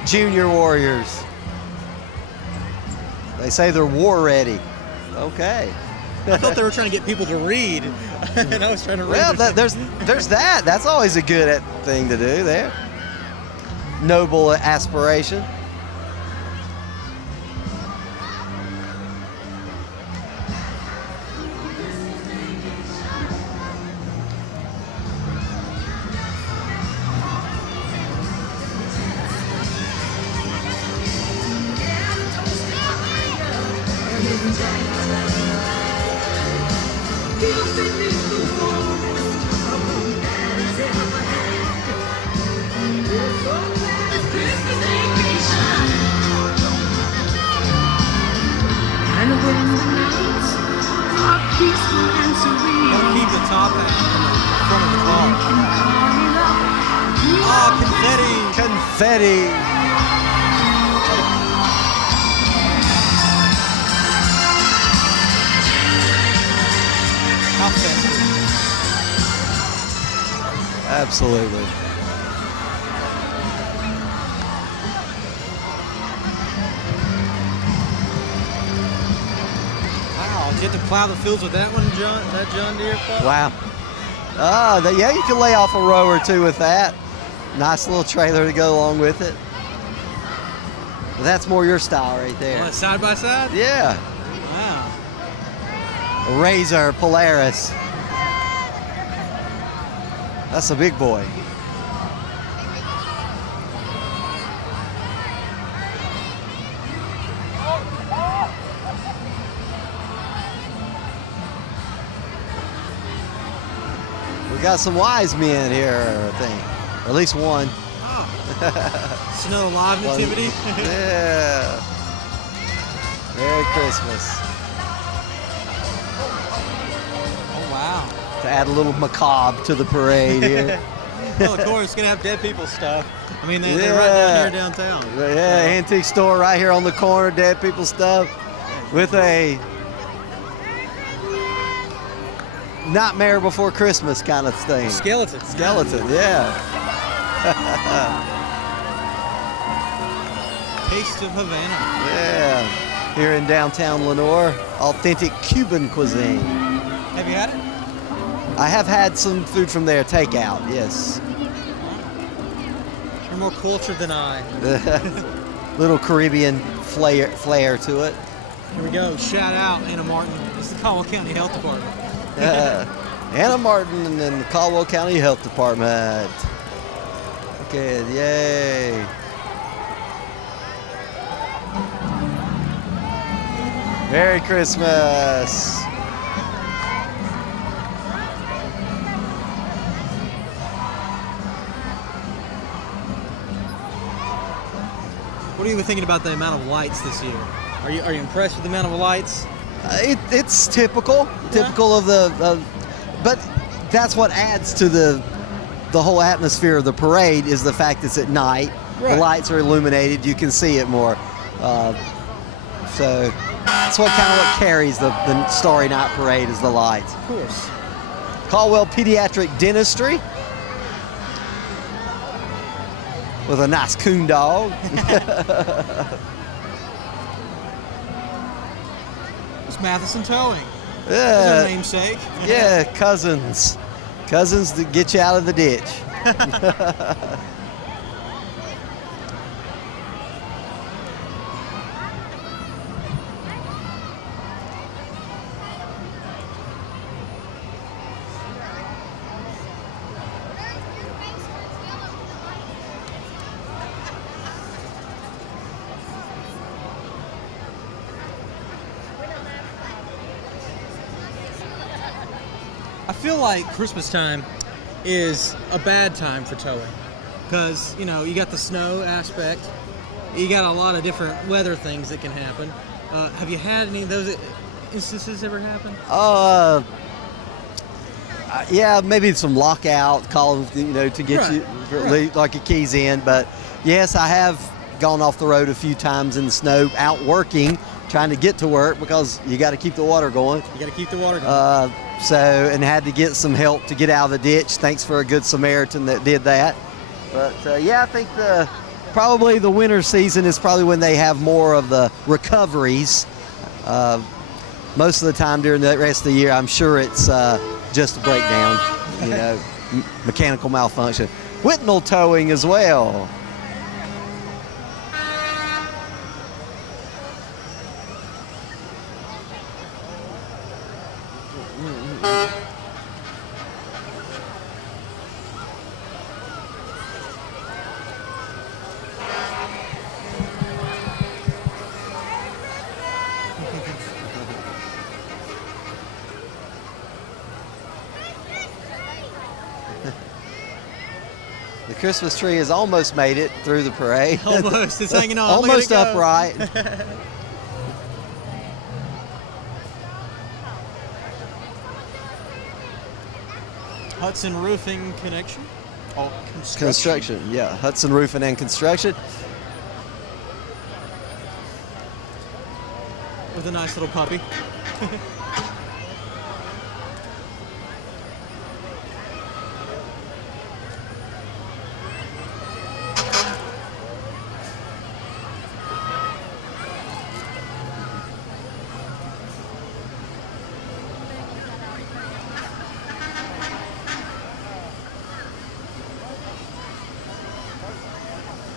junior Warriors. They say they're war ready. Okay. I thought they were trying to get people to read, and I was trying to read. Well, there's that. That's always a good thing to do there. Noble aspiration. Don't keep the top out in the front of the car. Oh, confetti! Confetti. How festive. Absolutely. Wow, did you have to plow the fields with that one, John? That John Deere plow? Wow. Yeah, you can lay off a row or two with that. Nice little trailer to go along with it. But that's more your style right there. What, side by side? Yeah. Wow. A Razor Polaris. That's a big boy. We got some wise men here, I think. Or at least one. Oh. Snow live nativity? Yeah. Merry Christmas. Oh, wow. To add a little macabre to the parade here. Well, of course, it's going to have dead people stuff. I mean, they're right down here downtown. Yeah, antique store right here on the corner, dead people stuff, with a Nightmare Before Christmas kind of thing. Skeleton. Skeleton, yeah. Taste of Havana. Yeah. Here in downtown Lenoir, authentic Cuban cuisine. Have you had it? I have had some food from there, takeout, yes. You're more cultured than I. Little Caribbean flair to it. Here we go. Shout out Anna Martin. It's the Caldwell County Health Department. Anna Martin and the Caldwell County Health Department. Okay, yay. Merry Christmas. What are you thinking about the amount of lights this year? Are you impressed with the amount of lights? It's typical of the, but that's what adds to the whole atmosphere of the parade is the fact it's at night. Right. The lights are illuminated. You can see it more. So that's what carries the Starry Night Parade is the lights. Of course. Caldwell Pediatric Dentistry with a nice coon dog. It's Matheson Towing. Yeah. That's our namesake. Yeah, cousins to get you out of the ditch. I feel like Christmas time is a bad time for towing because, you know, you got the snow aspect. You got a lot of different weather things that can happen. Have you had any of those instances ever happen? Yeah, maybe some lockout calls, you know, to get Right. like your keys in. But yes, I have gone off the road a few times in the snow, out working, trying to get to work because you got to keep the water going. You got to keep the water going. And had to get some help to get out of the ditch. Thanks for a good Samaritan that did that. But yeah, I think probably the winter season is probably when they have more of the recoveries. Most of the time during the rest of the year, I'm sure it's just a breakdown, you know, mechanical malfunction. Whitnall towing as well. The Christmas tree has almost made it through the parade. Almost. It's hanging on. Almost Look at it go. upright. Hudson Roofing Connection. Oh, Construction, yeah. Hudson Roofing and Construction. With a nice little puppy.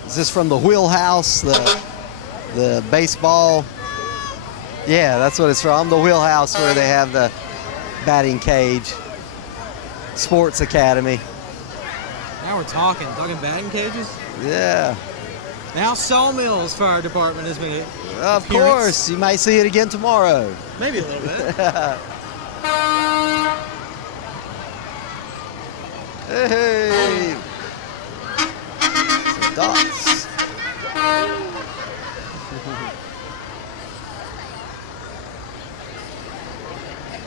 Is this from the wheelhouse, the baseball? Yeah, that's what it's from. The wheelhouse where they have the batting cage. Sports Academy. Now we're talking batting cages. Yeah. Now Sawmills Fire Department has made it. Of course, you might see it again tomorrow. Maybe a little bit. Hey. Some dots.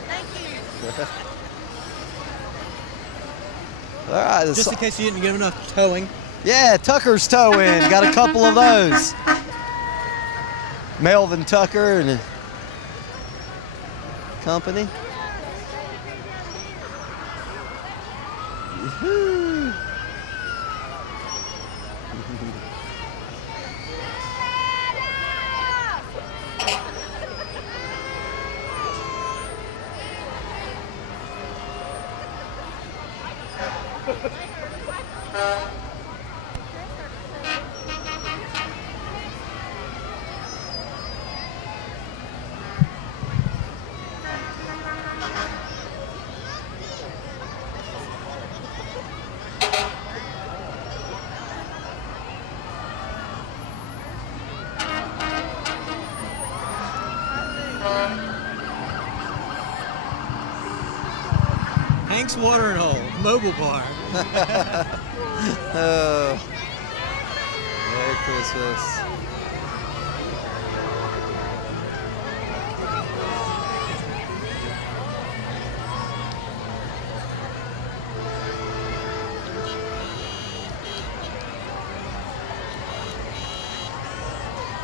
Thank you. All right. Just in case you didn't get enough towing. Yeah, Tucker's Towing. Got a couple of those. Melvin Tucker and company. Yahoo. Hank's Watering Hole, mobile bar. Oh. Merry Christmas.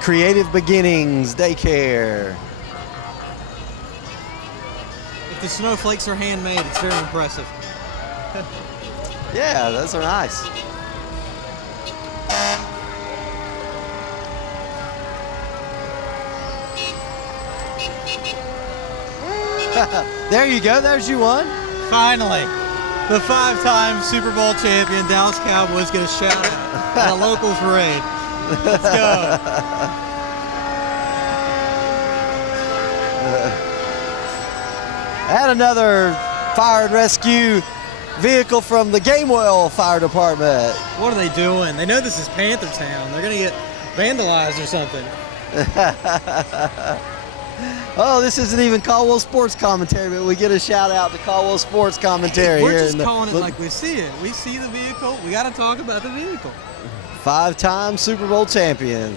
Creative Beginnings Daycare. If the snowflakes are handmade, it's very impressive. Yeah, those are nice. There you go. There's you one. Finally, the 5-time Super Bowl champion Dallas Cowboys get a shout out at a local parade. Let's go. And another fire and rescue vehicle from the Gamewell Fire Department. What are they doing? They know this is Panther Town. They're going to get vandalized or something. Oh, this isn't even Caldwell Sports Commentary, but we get a shout out to Caldwell Sports Commentary. We're here just in the- calling it like we see it. We see the vehicle. We got to talk about the vehicle. 5-time Super Bowl champions.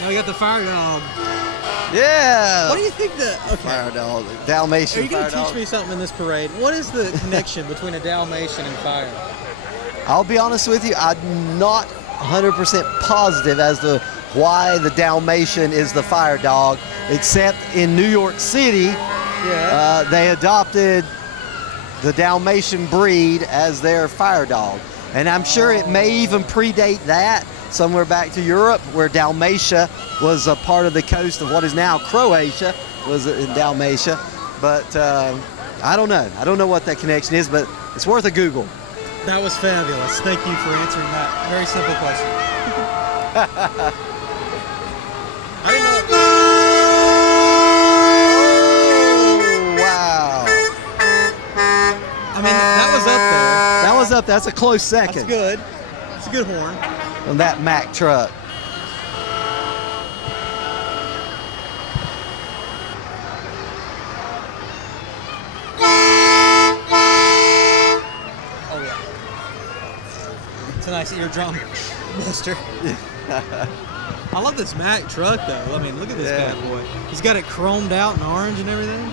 Now we got the fire dog. Yeah. What do you think Fire dog, Dalmatian Are you going fire to teach dog. me something in this parade? What is the connection between a Dalmatian and fire? I'll be honest with you, I'm not 100% positive as to why the Dalmatian is the fire dog, except in New York City, they adopted the Dalmatian breed as their fire dog. And I'm sure it may even predate that, somewhere back to Europe, where Dalmatia was a part of the coast of what is now Croatia, was in Dalmatia. But I don't know. I don't know what that connection is, but it's worth a Google. That was fabulous. Thank you for answering that very simple question. I didn't know. Oh, wow. I mean, that was up there. That was up. That's a close That's second good. It's a good horn. on that Mack truck. Oh yeah. It's a nice eardrum buster. I love this Mack truck though. I mean, look at this bad boy. He's got it chromed out in orange and everything.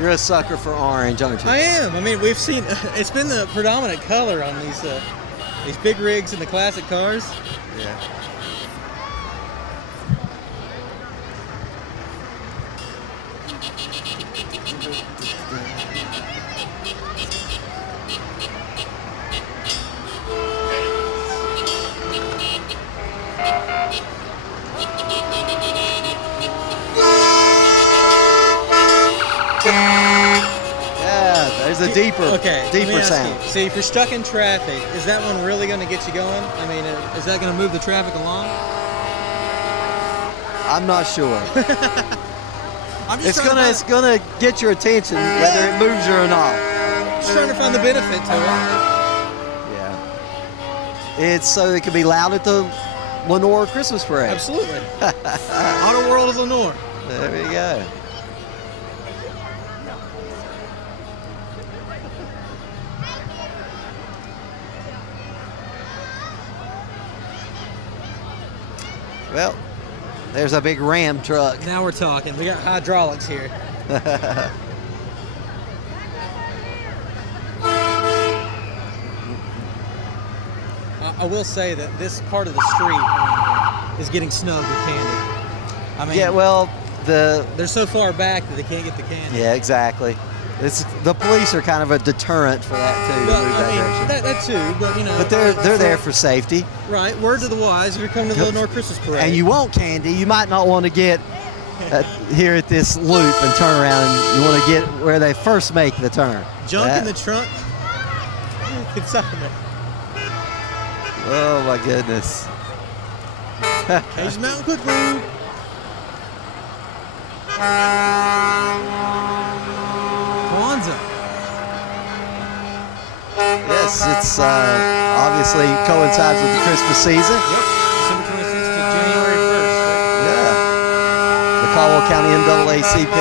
You're a sucker for orange, aren't you? I am. I mean, we've seen it's been the predominant color on these big rigs and the classic cars. Yeah. Yeah, there's a deeper let me ask sound. you. See, if you're stuck in traffic, is that one really going to get you going? I mean, is that going to move the traffic along? I'm not sure. I'm just It's gonna get your attention whether it moves you or not. just trying to find the benefit to it. Yeah. It's so it can be loud at the Lenoir Christmas parade. Absolutely. Auto World of Lenoir. There we go. Well, there's a big Ram truck. Now we're talking. We got hydraulics here. I will say that this part of the street is getting snubbed with candy. I mean, Yeah, well, they're so far back that they can't get the candy. yeah, exactly. The police are kind of a deterrent for that too. But, to move I mean, that direction. that too, but you know. But they're there for safety. Right, word to the wise, if you're coming to the Lenoir Christmas Parade. And you want candy, you might not want to get here at this loop and turn around. And you want to get where they first make the turn. Junk in the trunk. It's up there. Oh my goodness. Cajun Mountain Cookbook. Kwanzaa. Yes, it's obviously coincides with the Christmas season. Yep. December 26th to January 1st. Yeah. The Caldwell County NAACP.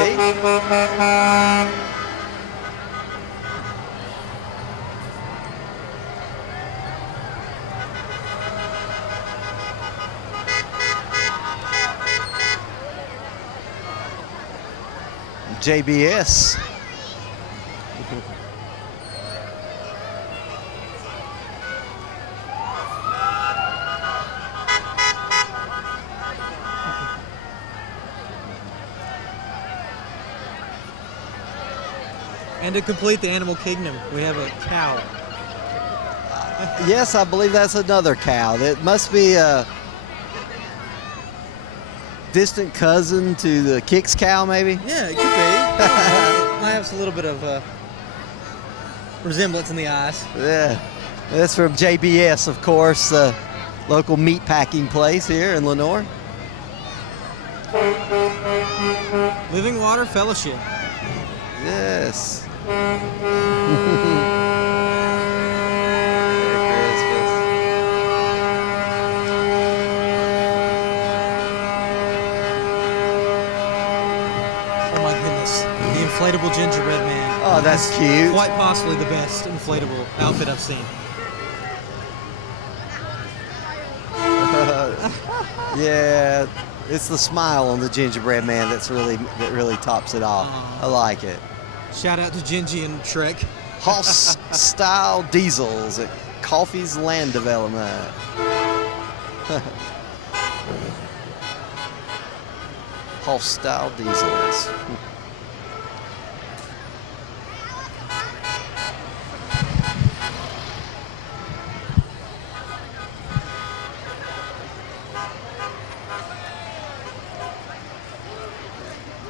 JBS. And to complete the animal kingdom, we have a cow. Yes, I believe that's another cow. That must be a distant cousin to the Kicks cow, maybe? Yeah, it could be. It might have a little bit of resemblance in the eyes. Yeah. That's from JBS, of course, the local meat packing place here in Lenoir. Living Water Fellowship. Yes. Merry Christmas. Yes, the inflatable gingerbread man. Oh, that's cute. Quite possibly the best inflatable outfit I've seen. Yeah, it's the smile on the gingerbread man that really tops it off. I like it. Shout out to Gingy and Shrek. Hoss style diesels at Coffee's Land Development. Hoss style diesels.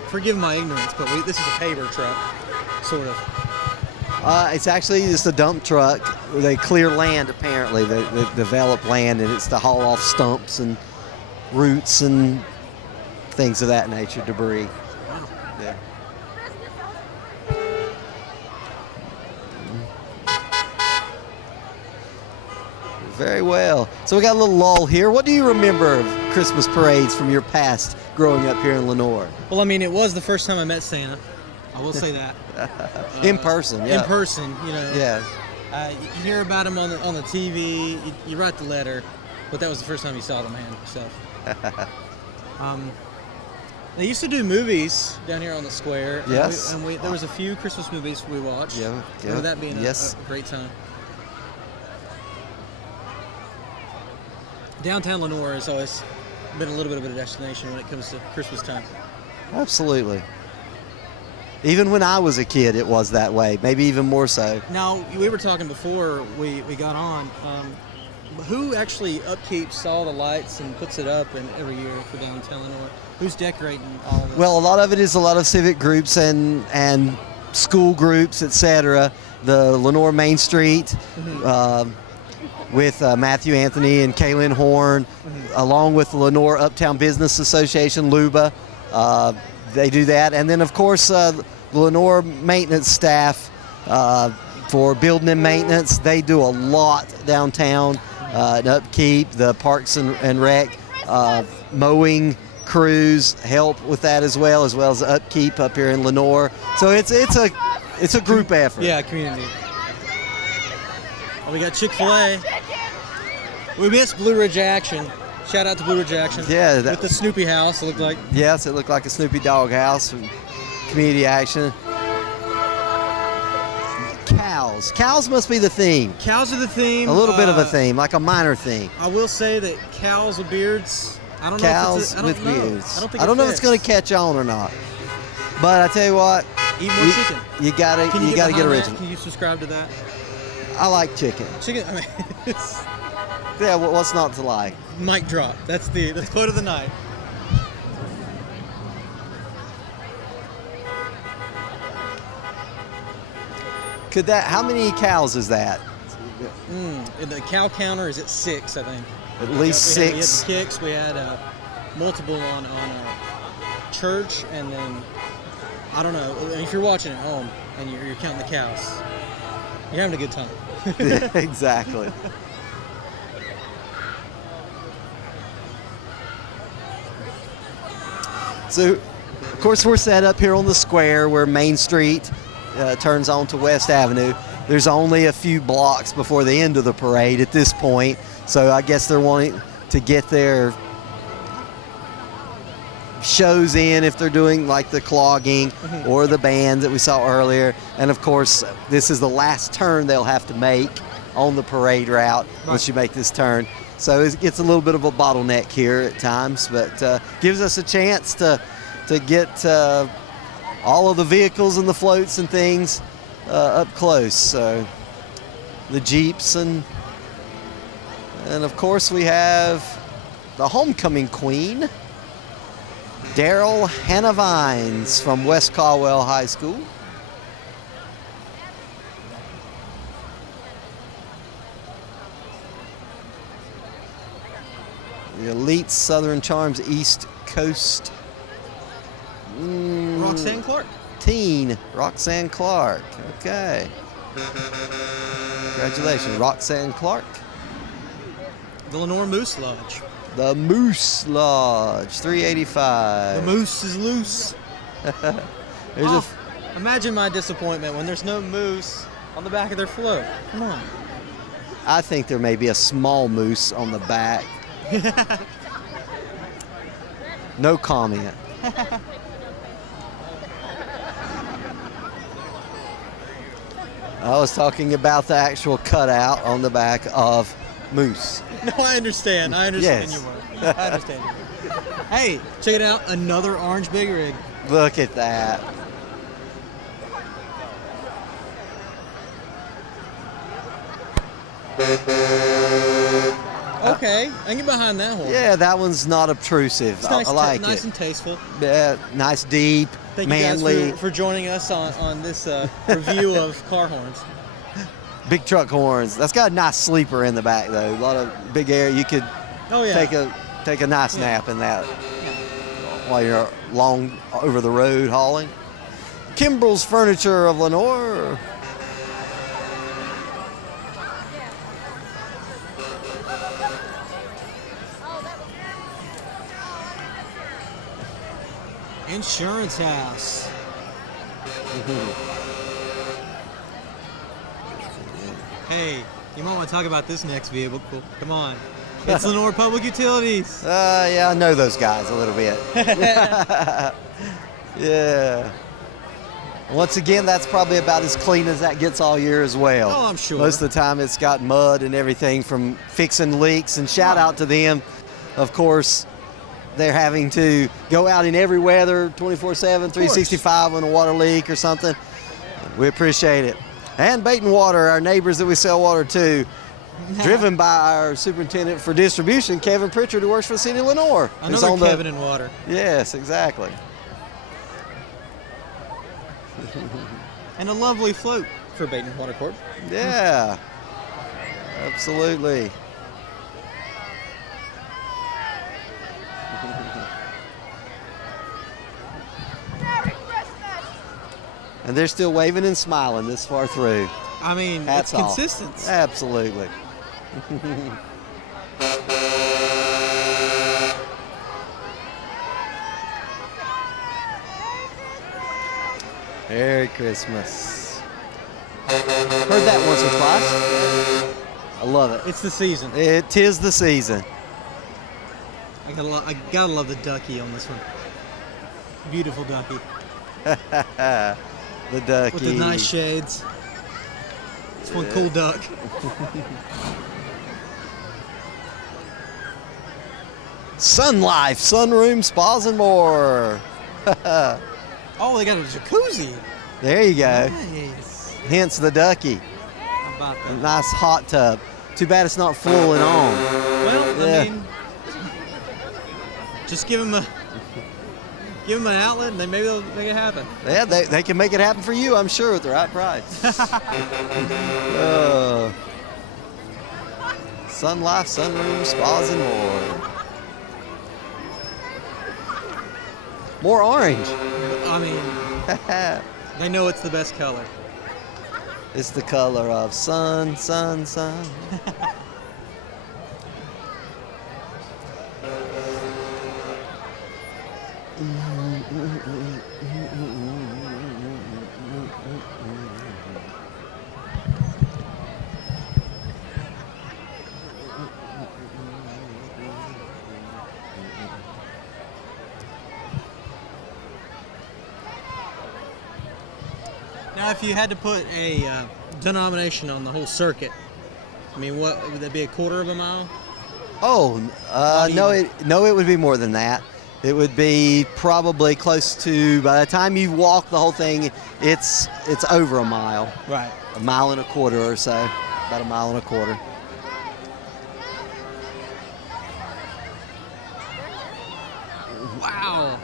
Forgive my ignorance, but this is a paver truck, sort of. It's actually just a dump truck. They clear land, apparently. They develop land, and it's to haul off stumps and roots and things of that nature, debris. Yeah. Very well. So we got a little lull here. What do you remember of Christmas parades from your past growing up here in Lenoir? Well, I mean, it was the first time I met Santa. I will say that. In person, yeah. In person, you know. Yeah. You hear about him on the TV. You write the letter, but that was the first time you saw the man himself. They used to do movies down here on the square. Yes. And there was a few Christmas movies we watched. Yeah. Remember that being yes. a great time. Downtown Lenoir has always been a little bit of a destination when it comes to Christmas time. Absolutely. Even when I was a kid, it was that way. Maybe even more so. Now, we were talking before we got on. Who actually upkeeps all the lights and puts it up every year for Downtown Lenoir? Who's decorating all of this? Well, a lot of it is a lot of civic groups and school groups, etc. The Lenoir Main Street with Matthew Anthony and Kaylin Horn, along with the Lenoir Uptown Business Association, LUBA. They do that. And then, of course, the Lenoir maintenance staff for building and maintenance. They do a lot downtown. And upkeep, the Parks and Rec, mowing crews help with that as well as upkeep up here in Lenoir. So it's a group effort. Yeah, community. Oh, we got Chick-fil-A. We missed Blue Ridge Action. Shout out to Blue Ridge Action. Yeah, with the Snoopy house, it looked like. Yes, it looked like a Snoopy dog house. Community action. Cows must be the theme. Cows are the theme. A little bit of a theme, like a minor theme. I will say that cows with beards. I don't know. Cows if with beards. I don't know if it's going to catch on or not. But I tell you what, eat more chicken. You gotta get original. Can you subscribe to that? I like chicken. Chicken. I mean, yeah. What's not to like? Mic drop. That's the quote of the night. How many cows is that? The cow counter is at 6, I think. At least 6. We had the kicks. We had multiple on church, and then I don't know. If you're watching at home and you're counting the cows, you're having a good time. Exactly. So, of course, we're set up here on the square where Main Street turns on to West Avenue. There's only a few blocks before the end of the parade at this point, so I guess they're wanting to get their shows in if they're doing like the clogging or the band that we saw earlier. And of course, this is the last turn they'll have to make on the parade route once you make this turn. So it's a little bit of a bottleneck here at times, but gives us a chance to get all of the vehicles and the floats and things up close. So the Jeeps and of course we have the homecoming queen, Daryl Hannah Vines from West Caldwell High School. The Elite Southern Charms East Coast Roxanne Clark. Teen, Roxanne Clark. Okay. Congratulations, Roxanne Clark. The Lenoir Moose Lodge. The Moose Lodge, 385. The moose is loose. There's Imagine my disappointment when there's no moose on the back of their float. Come on. I think there may be a small moose on the back. No comment. I was talking about the actual cutout on the back of moose. No, I understand. I understand Yes. you were. I understand you were. Hey, check it out. Another orange big rig. Look at that. Okay, I can get behind that horn. Yeah, that one's not obtrusive. It's nice, I like nice it. and tasteful. Yeah, nice, deep, Thank manly. you guys for joining us on this review of car horns. Big truck horns. That's got a nice sleeper in the back though. A lot of big air. You could Oh yeah. take a nice nap in that while you're long over the road hauling. Kimbrell's Furniture of Lenoir. Insurance House. Hey, you might want to talk about this next vehicle. Come on. It's Lenoir Public Utilities. Yeah, I know those guys a little bit. Yeah. Once again, that's probably about as clean as that gets all year as well. Oh, I'm sure. Most of the time it's got mud and everything from fixing leaks, and shout out to them. Of course, they're having to go out in every weather, 24/7, 365 when a water leak or something. We appreciate it. And Bait and Water, our neighbors that we sell water to, driven by our superintendent for distribution, Kevin Pritchard, who works for the city of Lenoir. who's Another on the- Kevin and Water. Yes, exactly. And a lovely float for Bait and Water Corp. Yeah, absolutely. And they're still waving and smiling this far through. I mean, Hats it's off. consistency. Absolutely. Merry Christmas. Heard that once or twice. I love it. It's the season. It is the season. I gotta love the ducky on this one. Beautiful ducky The ducky. with the nice shades. It's one cool duck. Sun Life, sunroom, spas, and more. Oh, they got a jacuzzi. There you go. Nice. Hence the ducky. How about A that? nice hot tub. Too bad it's not full and on. Well, Yeah. I mean, just give them an outlet, and then maybe they'll make it happen. Yeah, they can make it happen for you, I'm sure, at the right price. Sun Life, sunroom, spas, and more. More orange. I mean, they know it's the best color. It's the color of sun, sun, sun. Now, if you had to put a denomination on the whole circuit, I mean, what would that be? A quarter of a mile? Oh, Not no, even. it would be more than that. It would be probably close to, by the time you walk the whole thing, it's over a mile. Right. A mile and a quarter or so. About a mile and a quarter. Wow.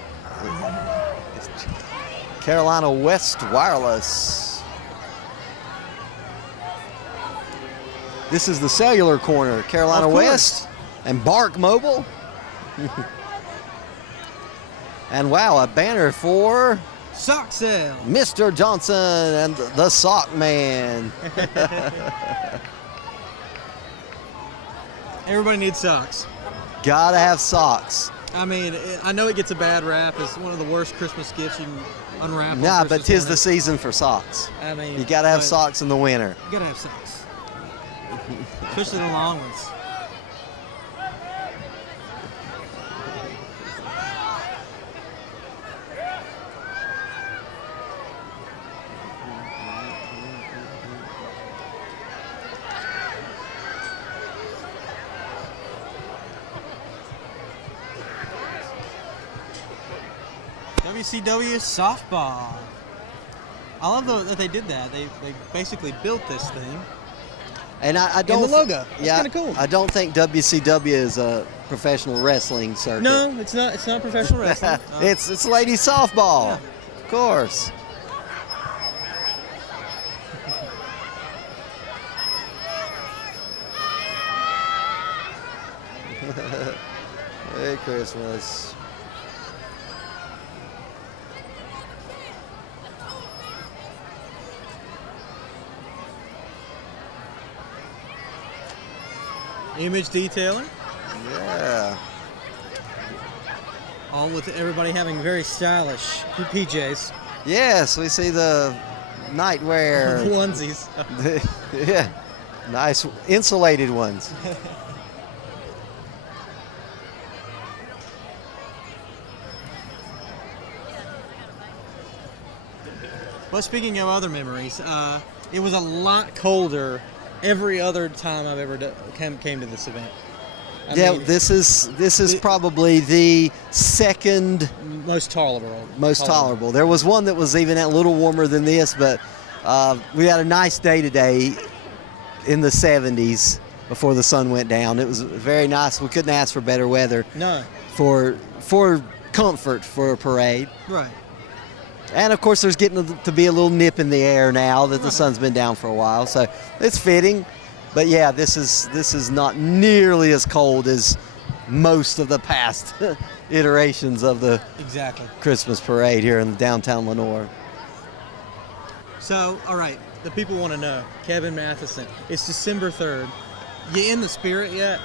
Carolina West Wireless. This is the cellular corner. Carolina Of course. West and Bark Mobile. And wow, a banner for Sock sale. Mr. Johnson and the Sock Man. Everybody needs socks. Gotta have socks. I mean, I know it gets a bad rap. It's one of the worst Christmas gifts you can unwrap. on Nah, but Christmas tis the morning. season for socks. I mean, You got to have but socks in the winter. You gotta have socks, especially the long ones. WCW softball. I love that they did that. They basically built this thing. And I don't. the logo. That's Yeah, kinda cool. I don't think WCW is a professional wrestling circuit. No, it's not. It's not professional wrestling. It's ladies softball, of course. Merry Christmas. Image detailing, Yeah. all with everybody having very stylish PJs, Yes, we see the nightwear. onesies. Yeah, nice insulated ones. Well, speaking of other memories, it was a lot colder every other time I've ever came to this event. I mean, This is probably the second most tolerable. most tolerable. There was one that was even a little warmer than this, but we had a nice day today in the 70s before the sun went down. It was very nice. We couldn't ask for better weather No, for comfort for a parade. right. And of course, there's getting to be a little nip in the air now that the sun's been down for a while, so it's fitting. But yeah, this is not nearly as cold as most of the past iterations of the Exactly. Christmas parade here in downtown Lenoir. So, all right, the people want to know. Kevin Matheson. It's December 3rd. You in the spirit yet?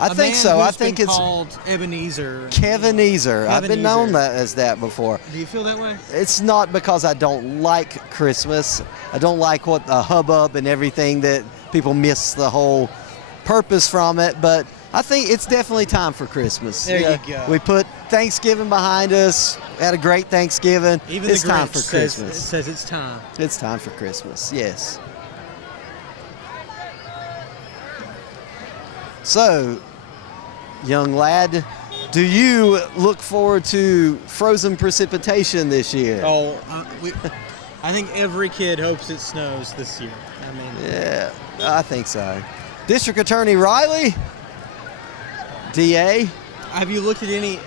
I A think man so. I who's think been it's called Ebenezer. Kevinezer. I've been known Kevinezer. that as that before. Do you feel that way? It's not because I don't like Christmas. I don't like what the hubbub and everything that people miss the whole purpose from it, but I think it's definitely time for Christmas. There you go. We put Thanksgiving behind us. Had a great Thanksgiving. Even it's the time Grinch for says, Christmas. says it's time. It's time for Christmas. Yes. So, young lad, do you look forward to frozen precipitation this year? Oh, I think every kid hopes it snows this year. I mean, Yeah, I think so. District Attorney Riley, DA. have you looked at any?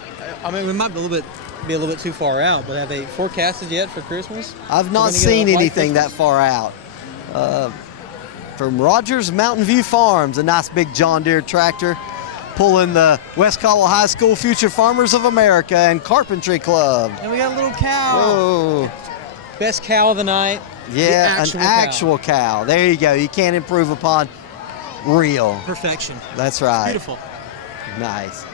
I mean, we might be a little bit too far out, but have they forecasted yet for Christmas? I've We're not gonna get a seen white anything that Christmas? far out. From Rogers Mountain View Farms, a nice big John Deere tractor, pulling the West Caldwell High School Future Farmers of America and Carpentry Club. And we got a little cow. Whoa. Best cow of the night. Yeah, The an actual cow. There you go. You can't improve upon real. Perfection. That's right. Beautiful. Nice.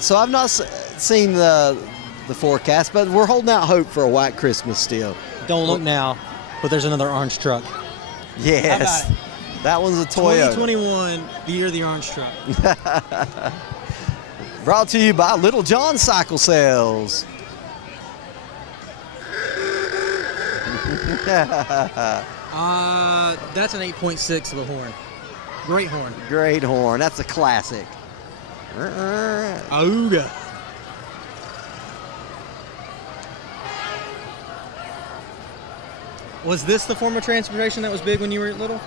So I've not seen the forecast, but we're holding out hope for a white Christmas still. Don't look now, but there's another orange truck. Yes. How about That one's a Toyota. 2021, the year of the orange truck. Brought to you by Little John Cycle Sales. That's an 8.6 of a horn. Great horn. Great horn. That's a classic. Auga. Was this the form of transportation that was big when you were little?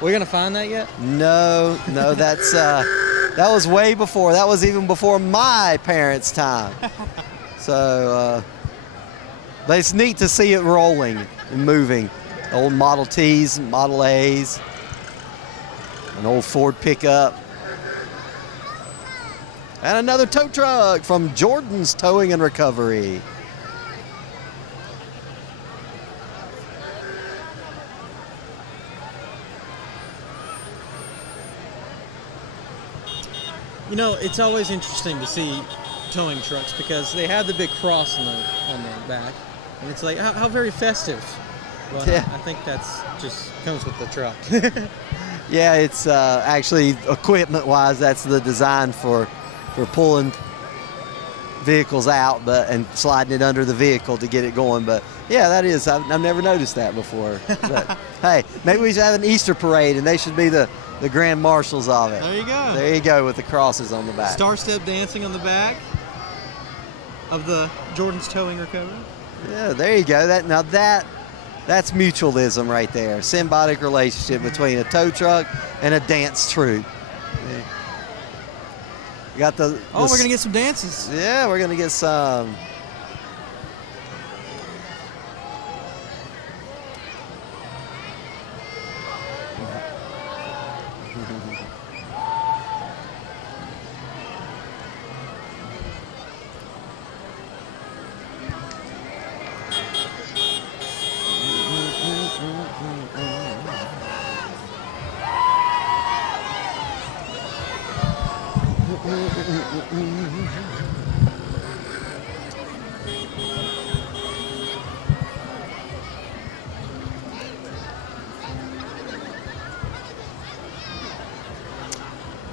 Are we gonna find that yet? No, that's that was way before. That was even before my parents' time. So, but it's neat to see it rolling and moving. Old Model Ts, Model As, an old Ford pickup, and another tow truck from Jordan's Towing and Recovery. You know, it's always interesting to see towing trucks because they have the big cross on the back, and it's like how very festive. But Yeah. I think that's just comes with the truck. Yeah, it's actually equipment-wise, that's the design for pulling vehicles out, and sliding it under the vehicle to get it going. But yeah, that is. I've never noticed that before. But hey, maybe we should have an Easter parade, and they should be the grand marshals of it. There you go. There you go with the crosses on the back. Star step dancing on the back of the Jordan's towing recovery. Yeah, there you go. That's mutualism right there. Symbiotic relationship between a tow truck and a dance troupe. Yeah. We got the Oh, we're gonna get some dances. Yeah, we're gonna get some.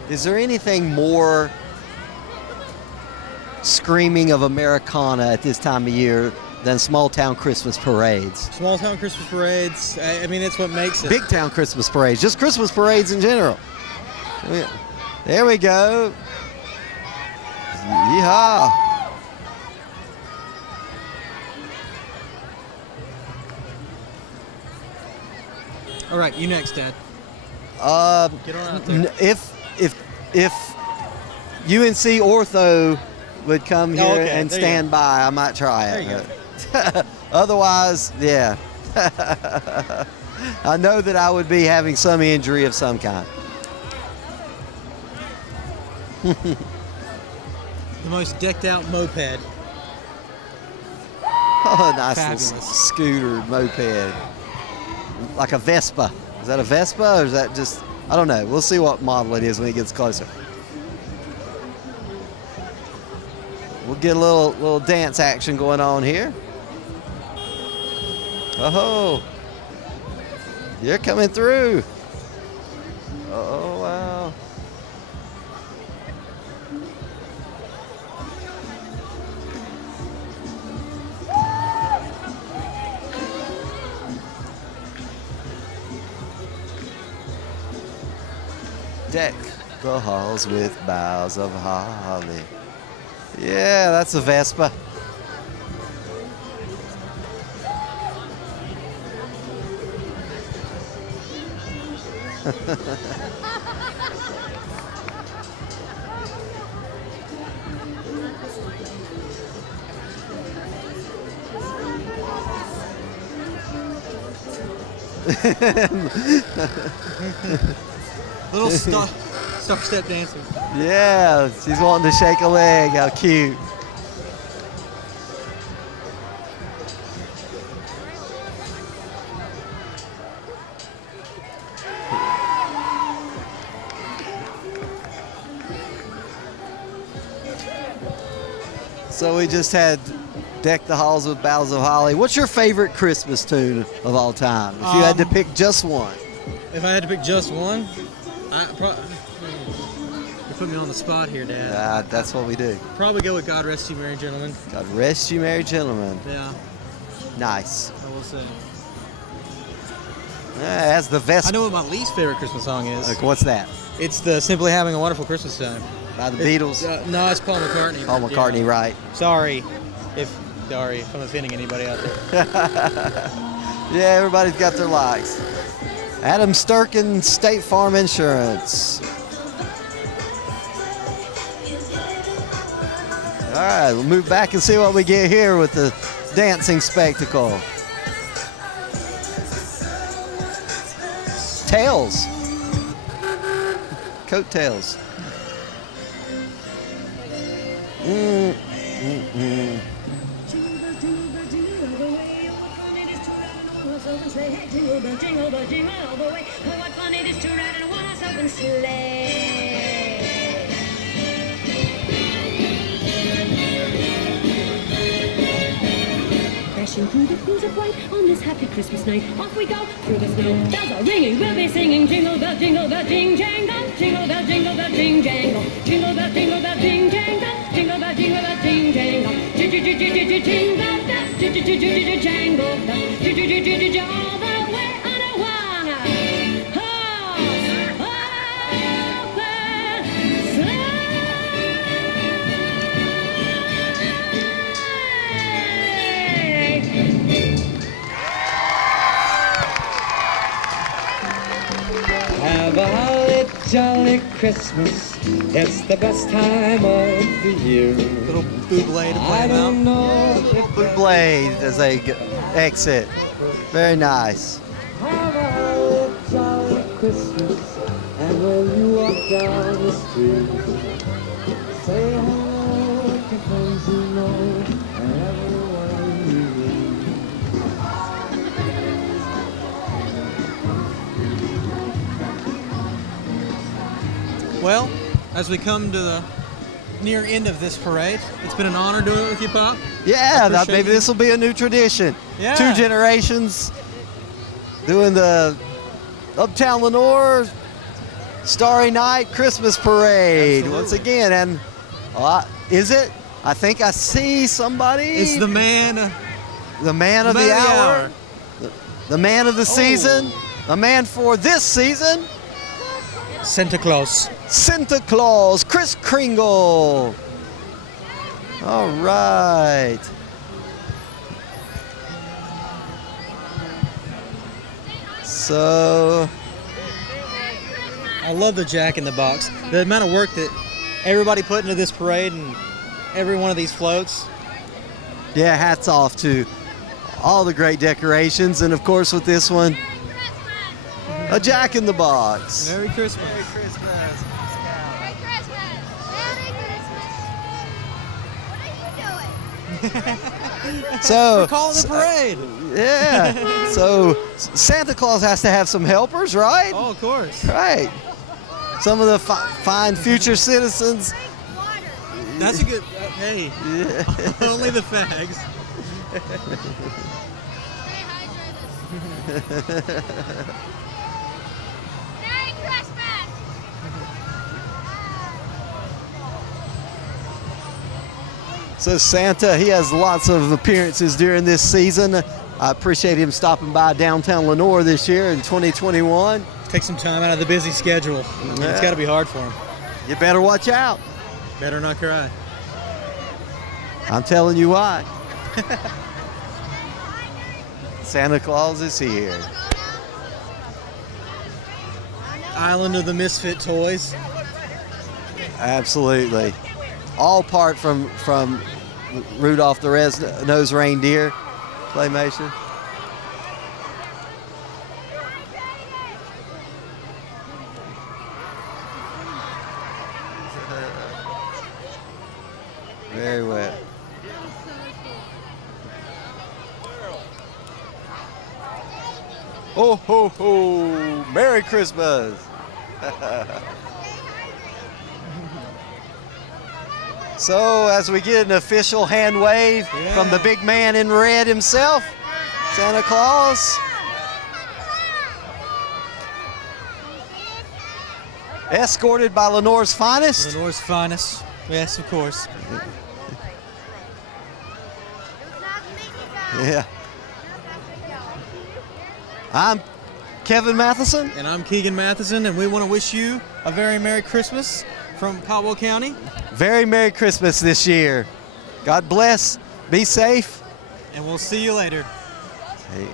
Is there anything more screaming of Americana at this time of year than small town Christmas parades? Small town Christmas parades. I mean, it's what makes it. Big town Christmas parades, just Christmas parades in general. There we go. Yeehaw. All right, you next, Dad. Get on out there. If UNC Ortho would come here okay, and there you stand by, I might try it. There you but otherwise, yeah. I know that I would be having some injury of some kind. The most decked out moped. Oh, nice Fabulous. little scooter moped. Like a Vespa. Is that a Vespa or is that just, I don't know. We'll see what model it is when it gets closer. We'll get a little dance action going on here. Oh, you're coming through. Oh, wow. Deck the halls with boughs of holly. Yeah, that's a Vespa. Little star step dancing. Yeah, she's wanting to shake a leg. How cute. So we just had Deck the Halls with Boughs of Holly. What's your favorite Christmas tune of all time? If you had to pick just one. If I had to pick just one, you put me on the spot here, Dad. That's what we do. Probably go with God Rest You Merry Gentlemen. God rest you, merry gentlemen. Yeah, Nice. I will say. As the Vespa. I know what my least favorite Christmas song is. Okay, what's that? It's the Simply Having a Wonderful Christmas Time. By the Beatles. No, it's Paul McCartney. Paul but, McCartney, right? Sorry if I'm offending anybody out there. Yeah, everybody's got their likes. Adam Sturkin, State Farm Insurance. All right, we'll move back and see what we get here with the dancing spectacle. Tails. Coattails. Jingle bell, jingle all the way. Oh, what fun it is to ride in a one-horse open sleigh. Riding the wheels of white on this happy Christmas night. Off we go through the snow. Bells are ringing. We'll be singing jingle bell, jing jangle. Jingle bell, jing jangle. Jingle bell, jingle jangle. Jingle bell, jingle jangle. Jingle bell, jangle bell. All the way on a Have a holly jolly Christmas. It's the best time of the year. Little buble to play I don't about. know if Blade as they exit. Very nice. have a holly jolly Christmas. And when you walk down the street, say hello to friends you know and everyone you meet. Well, as we come to the near end of this parade, it's been an honor doing it with you, Pop. Yeah, Appreciate maybe you. this will be a new tradition. Yeah. 2 generations doing the Uptown Lenoir Starry Night Christmas Parade Absolutely. once again. And is it? I think I see somebody. It's the man. The man of the hour. The man of the season. A man for this season. Santa Claus. Santa Claus, Kris Kringle. All right. So, I love the Jack in the Box. The amount of work that everybody put into this parade and every one of these floats. yeah, hats off to all the great decorations. And of course with this one, a Jack in the Box. Merry Christmas. Merry Christmas. Merry Christmas. What are you doing? So, Calling the parade. yeah. So Santa Claus has to have some helpers, right? Oh, of course. Right. Some of the fine future citizens. That's a good. Hey, only the fags. Merry Christmas. So Santa, he has lots of appearances during this season. I appreciate him stopping by Downtown Lenoir this year in 2021. Take some time out of the busy schedule. Yeah. It's got to be hard for him. You better watch out. Better not cry. I'm telling you why. Santa Claus is here. Island of the Misfit Toys. Absolutely. All part from Rudolph the Red-Nosed Reindeer claymation. Very well. Oh ho ho! Merry Christmas! So as we get an official hand wave from the big man in red himself, Santa Claus. Escorted by Lenoir's finest. Lenoir's finest. Yes, of course. Yeah. I'm Kevin Matheson. And I'm Keegan Matheson, and we want to wish you a very Merry Christmas from Caldwell County. Very Merry Christmas this year. God bless. Be safe. And we'll see you later. Hey.